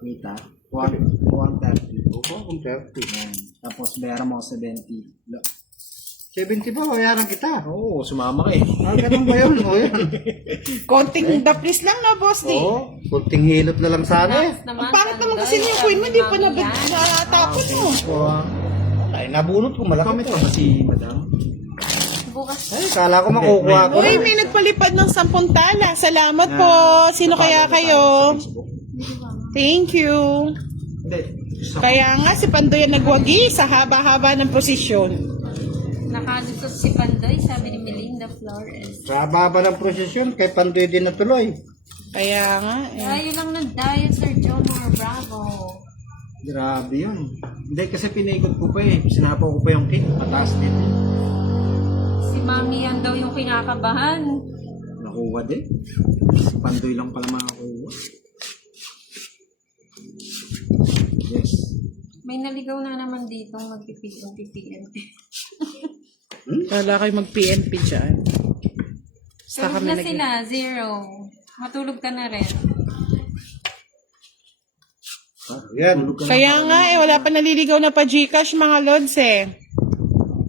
Mita. 130. Oo, kung 30. Yan. Tapos bayaran mo ako 70. 70 ba? Bayaran kita. Oo, sumama ka eh. Ah, ganun ba yun? O yan. Konting daplis lang na, Boss D. Oo, kunting hilot na lang sana eh. Ang pangit naman kasi yung coin mo, hindi pa natapon mo. Ay, nabunot ko malaki Comment to. pa ba si Madam? Bukas. Ay, kala ko makukuha ko. Uy, may nagpalipad ng 10 tala. Salamat po. Sino kaya kayo? Thank you. Hindi. Sa Kaya nga si Pandoy ang nagwagi sa haba-haba ng posisyon. Nakalusot si Pandoy, sabi ni Melinda Flores. Sa baba ng prosesyon, kay Pandoy din natuloy. Kaya nga, eh. Tayo lang nagdayo, Sir Jomar. Bravo. Grabe yun. Hindi kasi pinaikot ko pa eh. Sinapaw ko pa yung cake. Mataas din. Si Mami yan daw yung kinakabahan. Nakuha din. Si Pandoy lang pala makakuha. Yes. May naligaw na naman dito magpipigil. Wala kayo mag-PNP dyan. Basta Tulog kami na nag- sila, 0. Matulog ka na rin. Yan. Tulog ka na. Kaya nga, eh, wala pa naliligaw na pa Gcash, mga lods, eh.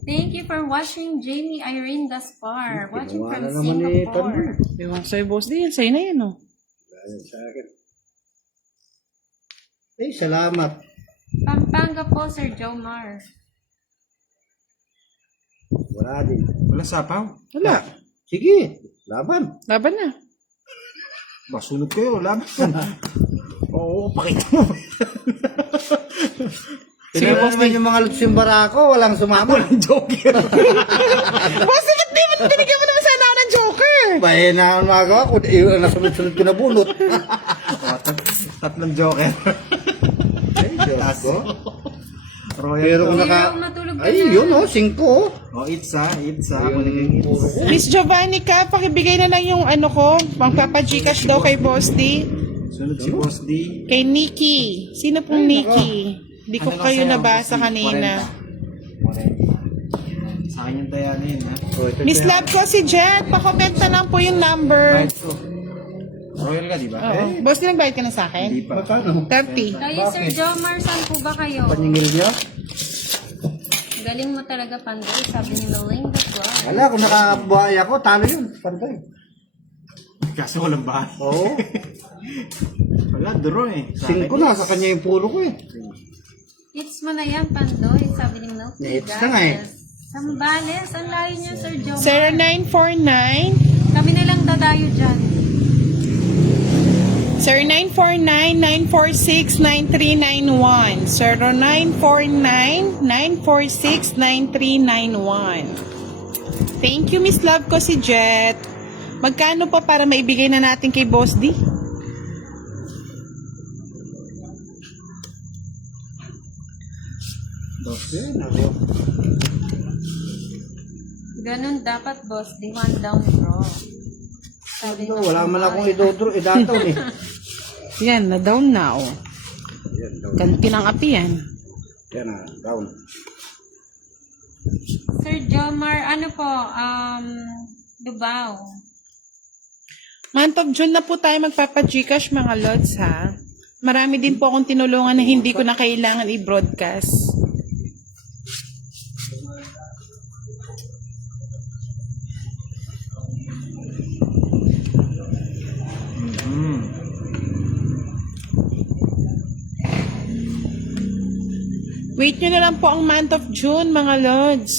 Thank you for watching Jamie Irene Gaspar. Watching Wala from naman ni Singapore. Ewan sa'yo, boss din. Sa'yo na yan, oh. Ayan sa akin. Eh, salamat. Pampanga po, Sir Jomar. Wala din. Wala sapaw. Wala. Sige, laban. Laban na. Basunod kayo. Laban. Oo, pakita mo. Tignan mo naman yung mga lutsimba ko, walang sumama. Walang joker. Boss, ba't di mo binigyan mo naman sana ako ng Joker? Bahe na ang magawa ko, nasunod-sunod ko na bunot. Tatlong joker. Ay, Diyos ko. Royal. Pero kung Zero, naka... matulog ka Ay, na. yun oh, 5 oh. Oh, it's ah. Ako naging Puro it's. ko. Miss Giovanni ka, pakibigay na lang yung ano ko, pangpapa-Gcash daw kay Boss D. Sunod si Boss D. Kay Nikki. Sino pong Nikki? Hindi ko Ano lang kayo sa'yo, nabasa Boss D? kanina. 40. Sa akin yung dayanin, ha? Oh, ito Miss siya. Love ko si Jet, pakomment na lang po yung number. Right, so. Royal ka, di ba? Oo. Boss, D, nagbayad ka na sa Hindi akin? pa. Magkano? 30. Kayo, Sir Jomar, saan po ba kayo? Paningil niya? Galing mo talaga, Pandoy, sabi ni Melinda Flores. Wala, kung nakabuhay ako, talo yun. Pantay. Kaso walang bahay. Oo. Wala, draw eh. 5 na, sa kanya yung pulo ko eh. Hits mo na yan, Pandoy, sabi ni Milky. Hits na nga eh. Sambales, ang layo niya, Sir Jomar. 0949 Kami na lang dadayo dyan. 0949-946-9391. 0949-946-9391. Thank you, Miss Love ko si Jet. Magkano pa para maibigay na natin kay Boss D? Okay, nako. Ganun dapat, boss. Di one down draw. Sabi Ito, ng wala man kumare. akong idataw eh. Yan, na-down na, oh. Yan, down. Ganti ng api yan. Yan na, down. Sir Jomar, ano po, Lubao. Month of June na po tayo magpapa-Gcash, mga lods, ha? Marami din po akong tinulungan na hindi ko na kailangan i-broadcast. Wait nyo na lang po ang month of June, mga lods.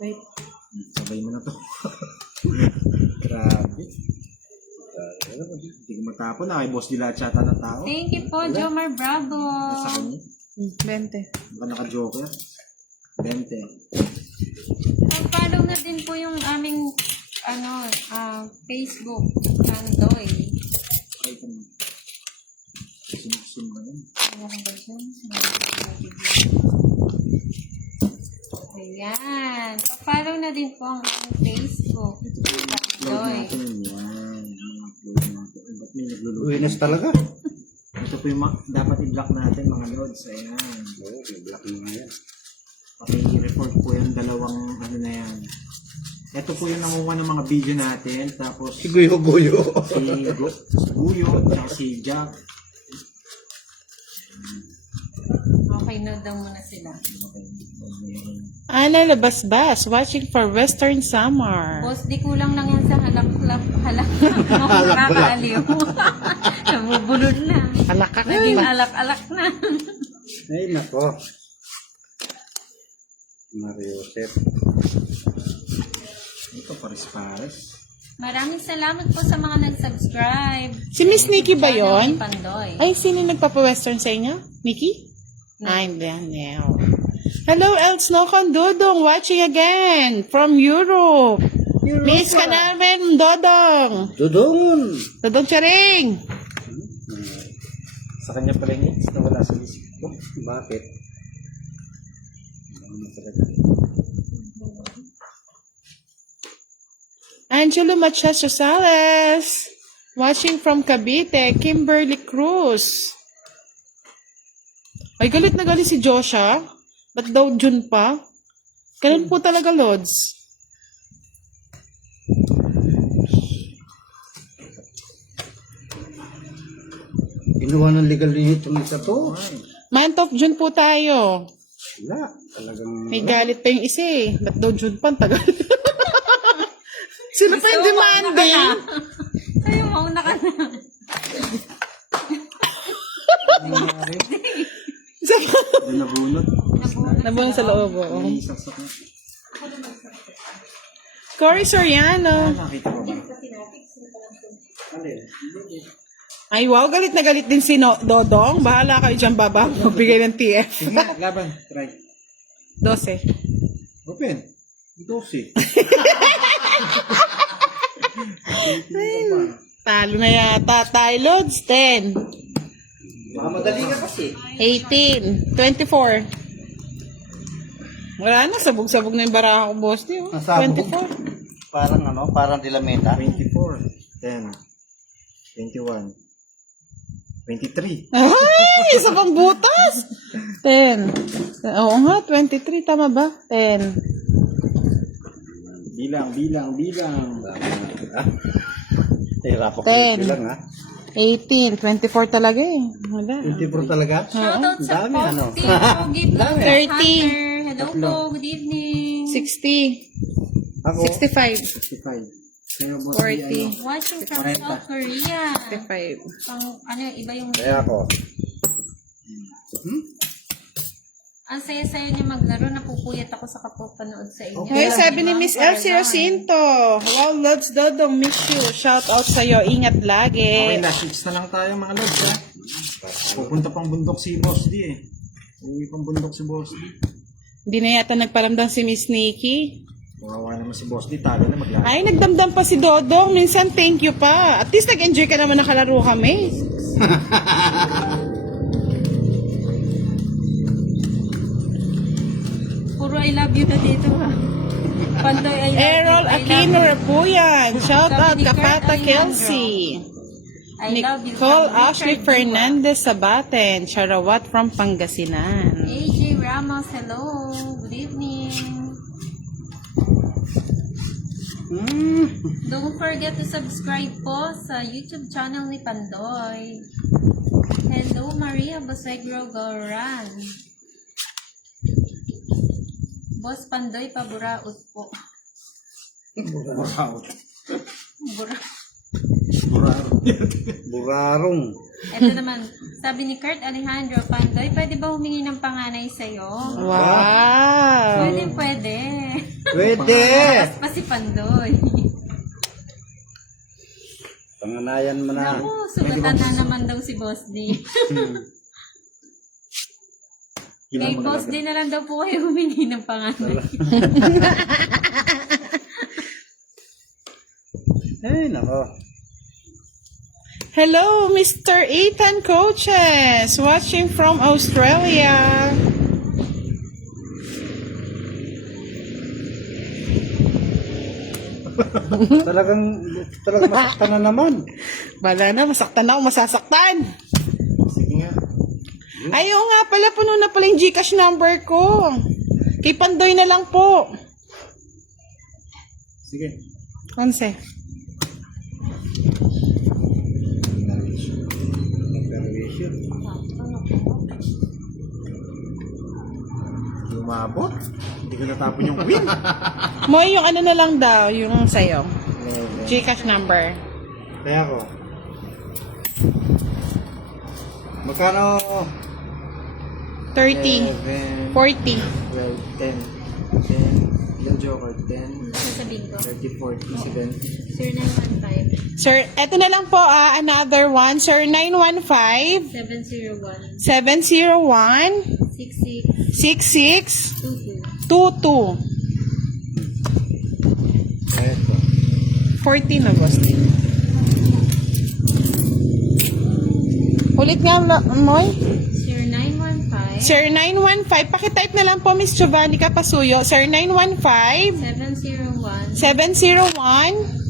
Wait. Sabay mo na to. Grabe. Hindi ko matapon na kay Boss Dila chata na tao. Thank you po, Jomar Bravo. Sa kanya. 20. Baka naka-joker. 20. Follow na din po yung aming Facebook, Pandoy. Ay, ito mo. Sinuksun mo yun. Ano ba dyan? Ayan. Follow na din po ang aming Facebook, Upload Pandoy. natin yun. Yan. Upload natin. Ba't may nagluluto? Winners talaga. Ito po yung dapat i-block natin mga lords. Ayan. Oo, black na yan. Paki-report po yung dalawang ano na yan. Ito po yung nangunga ng mga video natin. Tapos Si Guyo-Guyo. si Guyo, tsaka si Jack. Okay, no daw muna sila. Ana Labasbas, watching for Western Summer. Boss, di kulang lang yan sa halak-halak mo nakakaaliw. Nabubulod na. Alakak Naging ba? alak-alak na. Ay, nako. Mario Seth. Ito pares-pares. Maraming salamat po sa mga nag-subscribe. Si Miss Nikki ba Channel yun? ni Pandoy. Ay, sino nagpapa-western sa inyo? Nikki? Ay, Daniel. Hello, El Snow Dodong, watching again from Europe. Miss ka namin, Dodong. Dudungon! Dodong Charing. Sa kanya pala yung hits na wala sa list ko. Bakit? Angelo Machas Rosales. Watching from Cavite, Kimberly Cruz. Ay, galit na galit si Joshua. Ba't daw June pa? Ganun po talaga, Lods. Kinuha ng legal unit yung isa to. Month of June po tayo. Wala. Talagang... May galit pa yung isa eh. Ba't daw June pa? Ang tagal. Sino pa yung demanding? Kayo, mauna ka na. Doon nabunot. Nabunod sa loob. Oo. May isang sakit. Cory Soriano. Nakita mo ba? Ay, wow. Galit na galit din si Dodong. Bahala kayo dyan, baba. Magbigay ng TF. Sige nga, laban. Try. 12. Open. 12. Talo na yata tayo, Lods. 10. Madali ka kasi. 18. 24. Wala na. Sabog-sabog na yung baraha ko, boss. Di, oh. Nasabog. 24. Parang parang dilameta. 24. 10. 21. 23. Ay! Isa pang butas! 10. Oo nga, 23. Tama ba? 10. Bilang. Hirap ako 10. bilang ha. 18. 24 talaga eh. Wala. 24 talaga? Shoutout sa Dami, ano? Posting. Pogi Vlog 30. Hunter. Hello po, good evening. 60. Ako? 65. 65. Pero boss, 40. Watching from South Korea. 65. Pang, iba yung... Kaya ako. Ang saya-saya niya maglaro, napupuyat ako sa kapapanood sa inyo. Hoy, sabi ni Miss Elsie Jacinto. Wow, Lods Dodong, miss you. Shout out sa'yo. Ingat lagi. Okay, last weeks na lang tayo mga lods ha. Pupunta pang bundok si Boss D eh. Uwi pang bundok si Boss D. Hindi na yata nagparamdam si Miss Nikki. Kawawa naman si Boss D, talo na maglaro. Ay, nagdamdam pa si Dodong. Minsan, thank you pa. At least nag-enjoy ka naman nakalaro kami. Puro I love you na dito ha. Pandoy, I love you. Errol I love Aquino you. Rapuyan. Shout Sabi out ni Kurt Kapata Alejandro. Kelsey. I love you. Nicole From Ashley Richard Fernandez Sabaten. Charawat from Pangasinan. AJ Ramos, hello. Good evening. Don't forget to subscribe po sa YouTube channel ni Pandoy. Hello, Maria Bosegro Goran. Boss Pandoy, paburaot po. Wow. Bura. Burarong. Ito naman, sabi ni Kurt Alejandro, Pandoy, pwede ba humingi ng panganay sa'yo? Wow. Pwede. Pwede! Malakas pa si Pandoy. Panganayan mo na. Naku, sugatan na naman daw si Boss D. Kay Boss D na lang daw po kayo humingi ng panganay. Ay, nako. Hello, Mr. Ethan Coaches. Watching from Australia. Talagang masaktan na naman. Wala na, masaktan na ako, masasaktan. Sige nga. Ayaw nga pala, puno na pala yung Gcash number ko. Kay Pandoy na lang po. Sige. 11. Hindi umabot. Hindi ko natapon yung win. Moy, yung ano na lang daw, yung sa'yo. Gcash number. Kaya ako. Magkano? 30. 11, 40. 12, 10, 10, Ilan Joker? 10, Sasabihin ko. 30, 40, 70. Sir 915 Sir, eto na lang po, another one. Sir, 915 701 701 66 6622. 22. Eto. 14 na, boss. Ulit nga, Moy. Sir 915 Sir, 915. Pakitype na lang po, Miss Giovanni Capasuyo. Sir, 915 701 701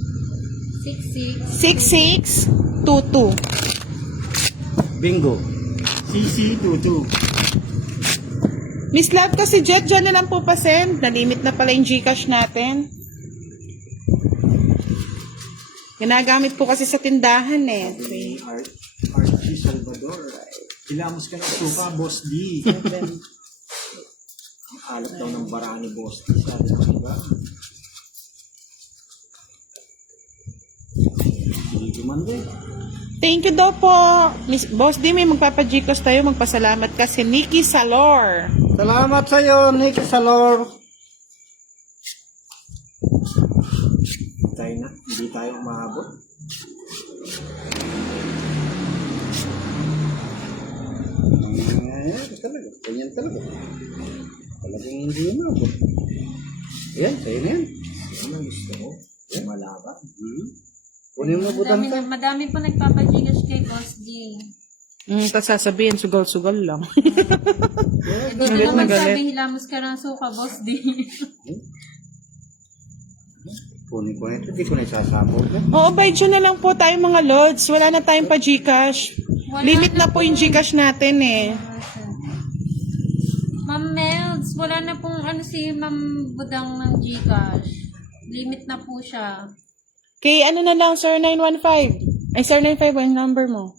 66 6622. Bingo. CC22. Miss Love kasi Jet, dyan na lang po pa-send. Nalimit na pala yung Gcash natin. Ginagamit po kasi sa tindahan eh. Okay. Archie Salvador. Kilamos ka ng suka, Boss D. Ang alap daw ng bara ni Boss D. Sabi ko, diba? Hindi man din. Thank you daw po. Miss Boss D, may magpapa-Gcash tayo. Magpasalamat ka si Nikki Salor. Salamat sa iyo, Nick Salor. Hindi tayo umabot. Talaga. Ganyan talaga. Talagang hindi umabot. Ayan, sa'yo na yan. Yan ang gusto ko. Malaban. Kunin mo butang ka. Madami po nagpapagigas kay Boss D. Tapos sasabihin, sugal-sugal lang. Dito Galit na naman galit. sabi, hilamos ka ng suka, Boss D. Kunin ko ito, hindi ko na isasabog. Oo, by June na lang po tayo mga Lods. Wala na tayong pa-Gcash. Limit na po yung Gcash natin eh. Ma'am Melz, wala na pong si Ma'am Budang ng Gcash. Limit na po siya. Kay ano na lang, Sir 915. Ay, Sir 951 yung number mo.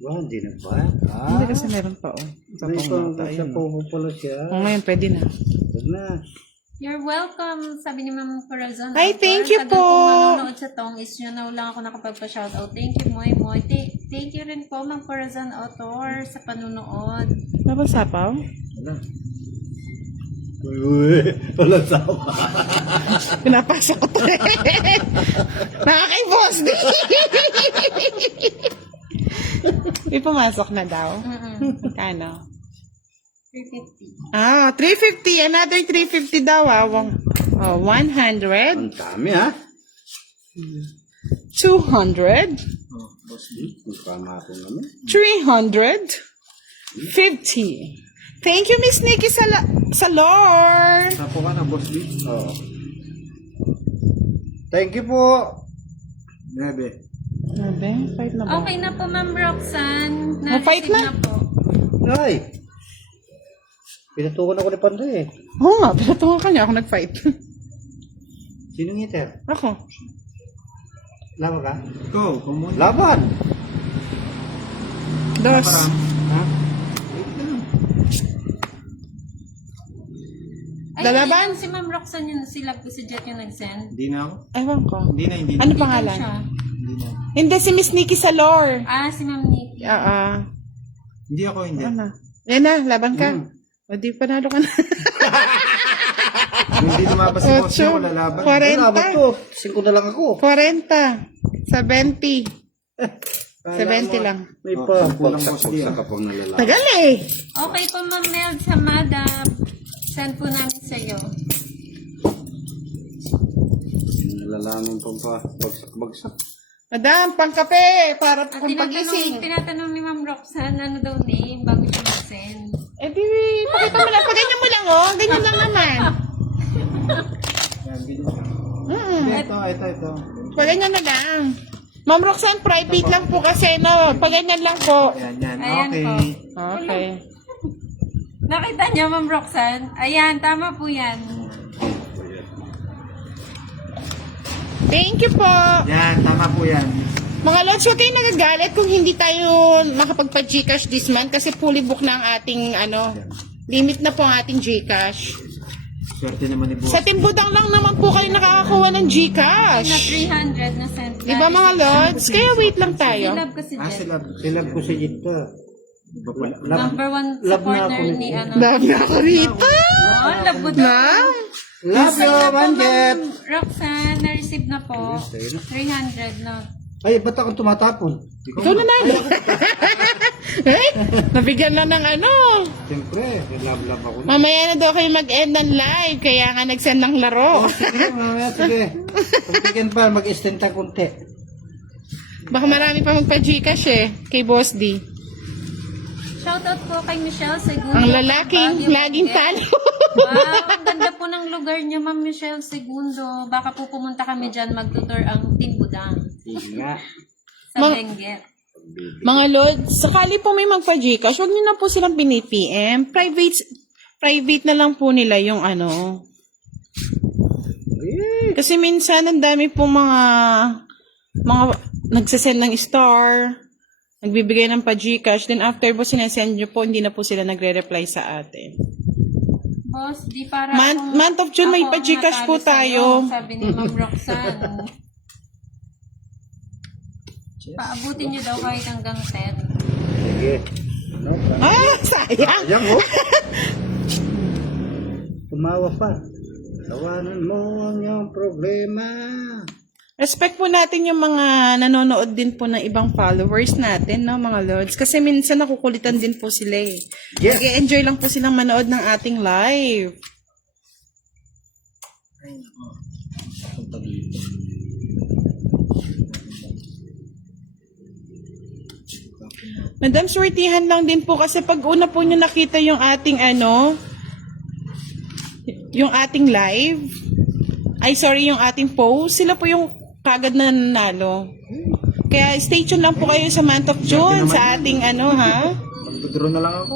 Wow, hindi na ba? Hindi kasi meron pa, oh. Sa May pangmata, sa ayun. puho pala siya. Ngayon, pwede na. Huwag na. You're welcome, sabi ni Ma'am Corazon. Ay, thank you Tagal po. kong nanonood sa tong is yun na lang ako nakapagpa-shoutout. Thank you, Moy Moy. Thank you rin po, Ma'am Corazon Autor, sa panunood. Nabasapaw? Wala. Uy, wala sama. Pinapasok ko to eh. Nakakay-boss di. May pumasok na daw. Kano? 350. 350. Another 350 daw ah. 100. Ang dami ha. 200. Oh, Boss D. Magkama ako naman. 350. Thank you, Miss Nikki Salor. Sapo ka na, Boss D. Oo. Thank you po. 9. Sabi, fight na ba? Okay na po, Ma'am Roxanne. Fight Na-receive na? na po. Ay. Pinatukan ako ni Pandoy eh. Oo nga, pinatungan ka niya. Ako nag-fight. Sinong hitter? Ako. Laban ka? Go, kumunta. Laban! Dos. Ha? Ay, Lalaban? hindi lang si Ma'am Roxanne yun, si Jet yung nag-send. Hindi na ako. Ewan ko. Hindi na. Ano Hindi pangalan? lang siya. Hindi na. Hindi, si Miss Nikki Salor. Si Ma'am Nikki. Hindi ako, hindi. Ano? Yan na, laban ka. O, di panalo ka na. Kung hindi lumabas si Boss D, Ocho. ako lalaban. 40. Laban to. 5 na lang ako. 40. 70. 70 lang. May Oh, pa. kulang Boss D, Sa ah. kapag nalalaki. Tagal eh. Okay po, Ma'am Mel, sa Madam. Send po namin sa iyo. Nalalaman pa pa. Bagsak-bagsak. Madam, pangkape para At kung pagising. tinatanong ni Ma'am Roxanne, ano daw name, bago siya mag-send. Eh di, pakita mo lang. Paganyan mo lang oh. Ganyan lang naman. Yan, bilhin. Ito. Paganyan na lang. Ma'am Roxanne, private lang po kasi no. Paganyan lang po. Yan. Ayan Okay. po. Okay. Nakita niyo, Ma'am Roxanne? Ayan, tama po yan. Thank you po. Yan, tama po yan. Mga lods, huwag kayong nagagalit kung hindi tayo makapagpa-Gcash this month kasi fully book na ang ating limit na po ang ating Gcash. Swerte naman ni Boss. Sa Timbudang lang naman po kayo nakakakuha ng Na Gcash. 300 na sent. Di ba mga lods? Kaya wait lang tayo. Silab ko si Jet. Sila. Silab ko sa jita. Iba pala. Number 1 love na supporter ako ni nito. ano. Love na ako rito. Oh, love mo daw. Ma'am. Love you, Manjet! Roxanne, na-receive na po. Ayun, ayun. 300 na. Ay, ba't ako tumatapon? Ikaw na na. Eh, nabigyan na ng ano. Siyempre, love ako. Mamaya na daw kayo mag-end ng live, kaya nga nag-send ng laro. Sige, mamaya, sige. Pagtigyan pa, mag-extend ta konti. Baka marami pa magpa-Gcash eh, kay Boss D. Shoutout po kay Michelle Segundo. Ang lalaking Baguio, laging Benguet. talo. Wow, ang ganda po ng lugar niya, Ma'am Michelle Segundo. Baka po pumunta kami dyan, magtutor ang Team Budang Sige nga. sa Ma- Benguet. Mga Lods, sakali po may magpa-Gcash, huwag niyo na po silang pinipm. Private na lang po nila yung ano. Kasi minsan, ang dami po mga nagsasend ng star, nagbibigay ng pa-Gcash, then after po sinasend nyo po, hindi na po sila nagre-reply sa atin. Boss, di para Month of June, may ako ang pa-Gcash po natalo sa'yo, tayo. sabi ni Ma'am Roxanne. Paabutin niyo daw kahit hanggang 10. Sige. Ano pa? Ah, sayang! Ayan, oh. Tumawa pa. Tawanan mo ang iyong problema. Respect po natin yung mga nanonood din po ng ibang followers natin, no, mga Lords. Kasi minsan nakukulitan din po sila eh. Yes. Nag-enjoy lang po silang manood ng ating live. Punta dito. Madam, swertihan lang din po kasi pag una po nyo nakita yung ating ano, yung ating live, yung ating post, sila po yung kagad na nanalo. Kaya stay tuned lang po kayo sa month of June sa ating ano ha. Magdodraw na lang ako.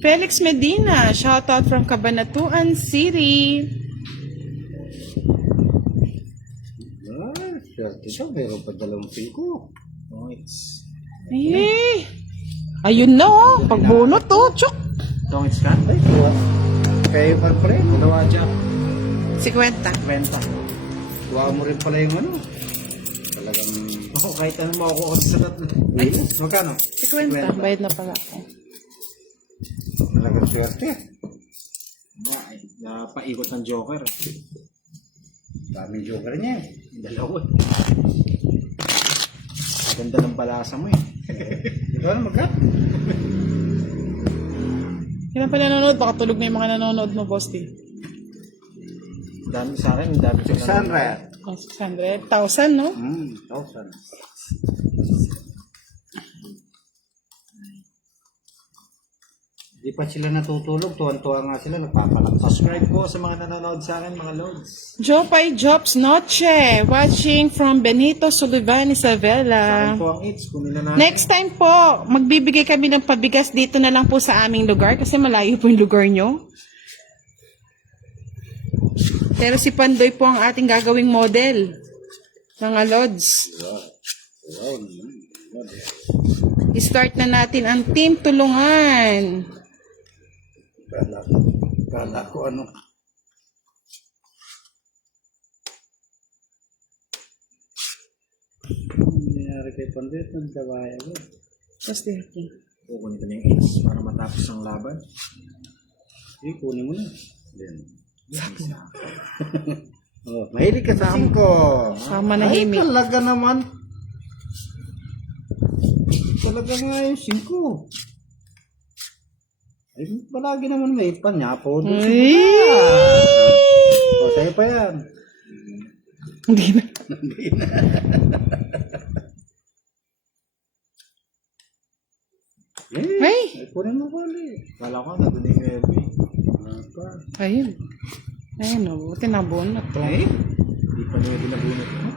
Felix Medina, shoutout from Cabanatuan City. Ah, swerte siya. Meron pa 2 pingko. Oh, it's... Eh, ayun na oh, pagbunot oh, chok. Tongits ka? Ay, tuwa. Kayo pa pala yun. Dalawa dyan. 50. Renta. Tuwa mo rin pala yung ano. Talagang... Ako, kahit ano makukuha ko sa tatlo. Ay, magkano? 50, bayad na pala ako. Talagang swerte. Napaikot ng Joker. Daming joker niya eh. Dalawa. Ganda ng balasa mo eh. Ikaw na magkat. Kailan pa nanonood? Baka tulog na yung mga nanonood mo, Boss D. Dami sa akin, dami sa Sandra. 600? 1,000, no? 1,000. Di pa sila natutulog. Tuwan-tuwa nga sila. Nagpapalakpas. Subscribe po sa mga nanonood sa akin, mga loads. Jopay Jobs Noche, watching from Benito Sullivan, Sa Isabela. akin po ang hits, kunin na natin. Next time po, magbibigay kami ng pabigas dito na lang po sa aming lugar kasi malayo po yung lugar nyo. Pero si Pandoy po ang ating gagawing model. Mga Lods. I-start na natin ang Team Tulungan. Kala ko ano. Nangyari kay Pandit. Nagdawaya ko. Just thinking. Kukunin ko na yung hits para matapos ang laban. Sige, kunin mo na. Then. Oh, mahilig ka sa 5. Sa manahimik. Ay, talaga naman. Talaga nga yung 5. Ay, palagi naman may panyapo. Ay! O, sa'yo pa yan. Hindi na. Ay! Kunin mo ba ulit? Kala ko, nandun yung Elby. Ayun. Ayun o, tinabon na to. Eh? Hindi pa niya binabunot mo.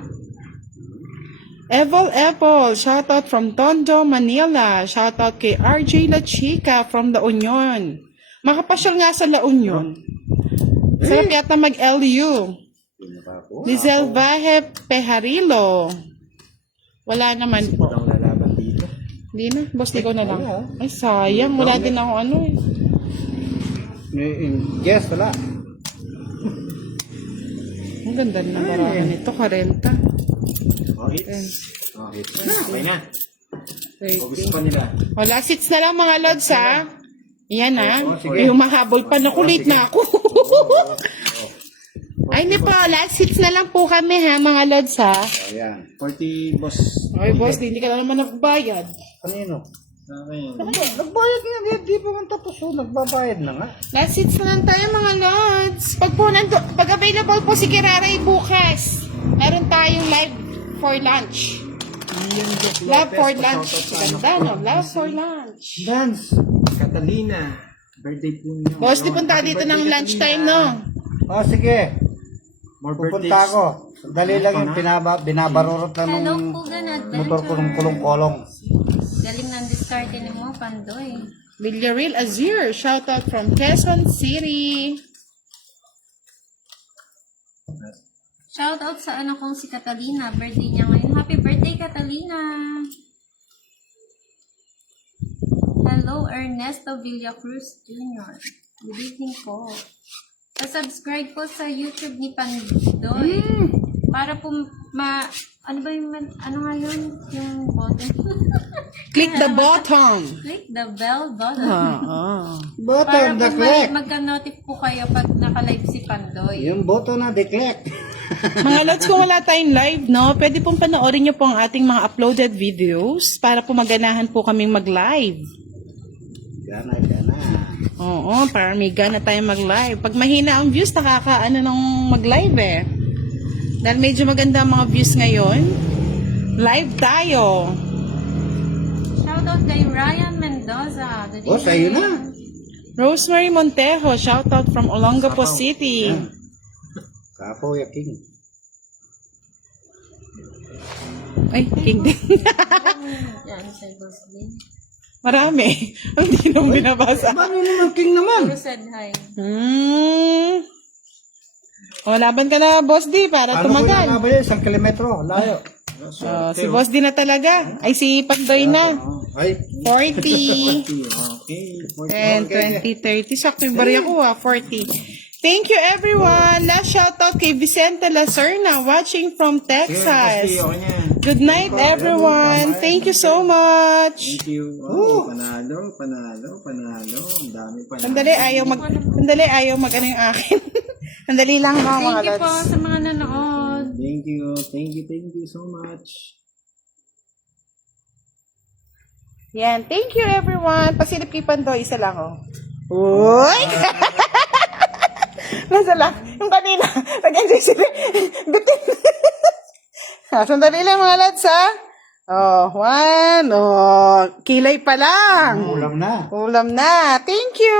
Eval Apple, shoutout from Tondo, Manila. Shoutout kay RJ La Chica from La Union. Makapasyal nga sa La Union. Sarap yata mag-LU. Lizelle Vahe Pejarilo. Wala naman po. Ang lalaban dito. Hindi na, boss, ikaw na lang. Ay, sayang. Wala din ako ano eh. Yes, wala. Ang ganda na larangan nito, 40. Oh, hits. Oh, hits na. Okay na. O gusto pa nila? O, last hits na lang mga lods, ha? Yan, ha? Ay, humahabol pa. Naku, late na ako. Ay, hindi po. Last hits na lang po kami, ha, mga lods, ha? Ayan. 40 boss. Ay, boss, hindi ka na naman nagbayad. Kanino? Sa akin. Nagbayad nga, di pa man tapos. Nagbabayad na nga. Last hits na lang tayo, mga lods. Pag available po si Kiraray bukas, meron tayong live for lunch. Love for lunch. Ganda, no? Love for lunch. Dance. Catalina. Birthday po niya. Boss, di punta ka dito ng lunchtime, no? Sige. More birthdays. Pupunta ako. Dali lang yung binabarurot lang Hello, ng Pugan motor ko ng Adventure. kulong-kolong. Galing ng diskarte ni mo, Pandoy. Villarreal Azir, shout out from Quezon City. Shout out sa anak kong si Catalina. Birthday niya ngayon. Happy birthday, Catalina! Hello, Ernesto Villacruz Jr. Good evening po. Subscribe po sa YouTube ni Pandoy. Para po ano ba yung, ano nga yun? Yung button. Click the button. Click the bell button. Button, Para the po click. magka-notif po kayo pag naka-live si Pandoy. Yung button na declare. Mga lods, kung wala tayong live, no, pwede pong panoorin nyo po ang ating mga uploaded videos para po maganahan po kaming mag-live. Gana. Oo, para may gana tayong mag-live. Pag mahina ang views, nakakaano nang mag-live eh. Dahil medyo maganda ang mga views ngayon, live tayo. Shoutout kay Ryan Mendoza. Good Oh, sa'yo na. Rosemary Montejo, shout out from Olongapo City. Kapo ya king. Ay, king din. Yan, sa Gosling. Marami. Hindi nung binabasa. Paano naman king naman? Puro said hi. O, laban ka na, Boss D, para Paano ko tumagal. na ba yun? 1 kilometro. Layo. Si Boss D na talaga. Ay, si Pandoy na. Ay. 40. Okay. 10, 20, 30. Sakto yung barya ko 40. Thank you everyone. Last shoutout kay Vicente Lacerna watching from Texas. Good night everyone. Thank you so much. Thank you. Oh, panalo. Ang dami pa. Sandali, ayaw mag ano yung akin. Sandali lang mga Thank you po lods. sa mga nanood. Thank you so much. Yan, thank you everyone. Pasilip kay Pandoy, isa lang oh. Uy! Nasa lang. Yung kanina, nag-enjoy sila. Bitin. Sandali lang mga lads ha. Oh, 1. Oh, kilay pa lang. Ulam na. Ulam na. Thank you.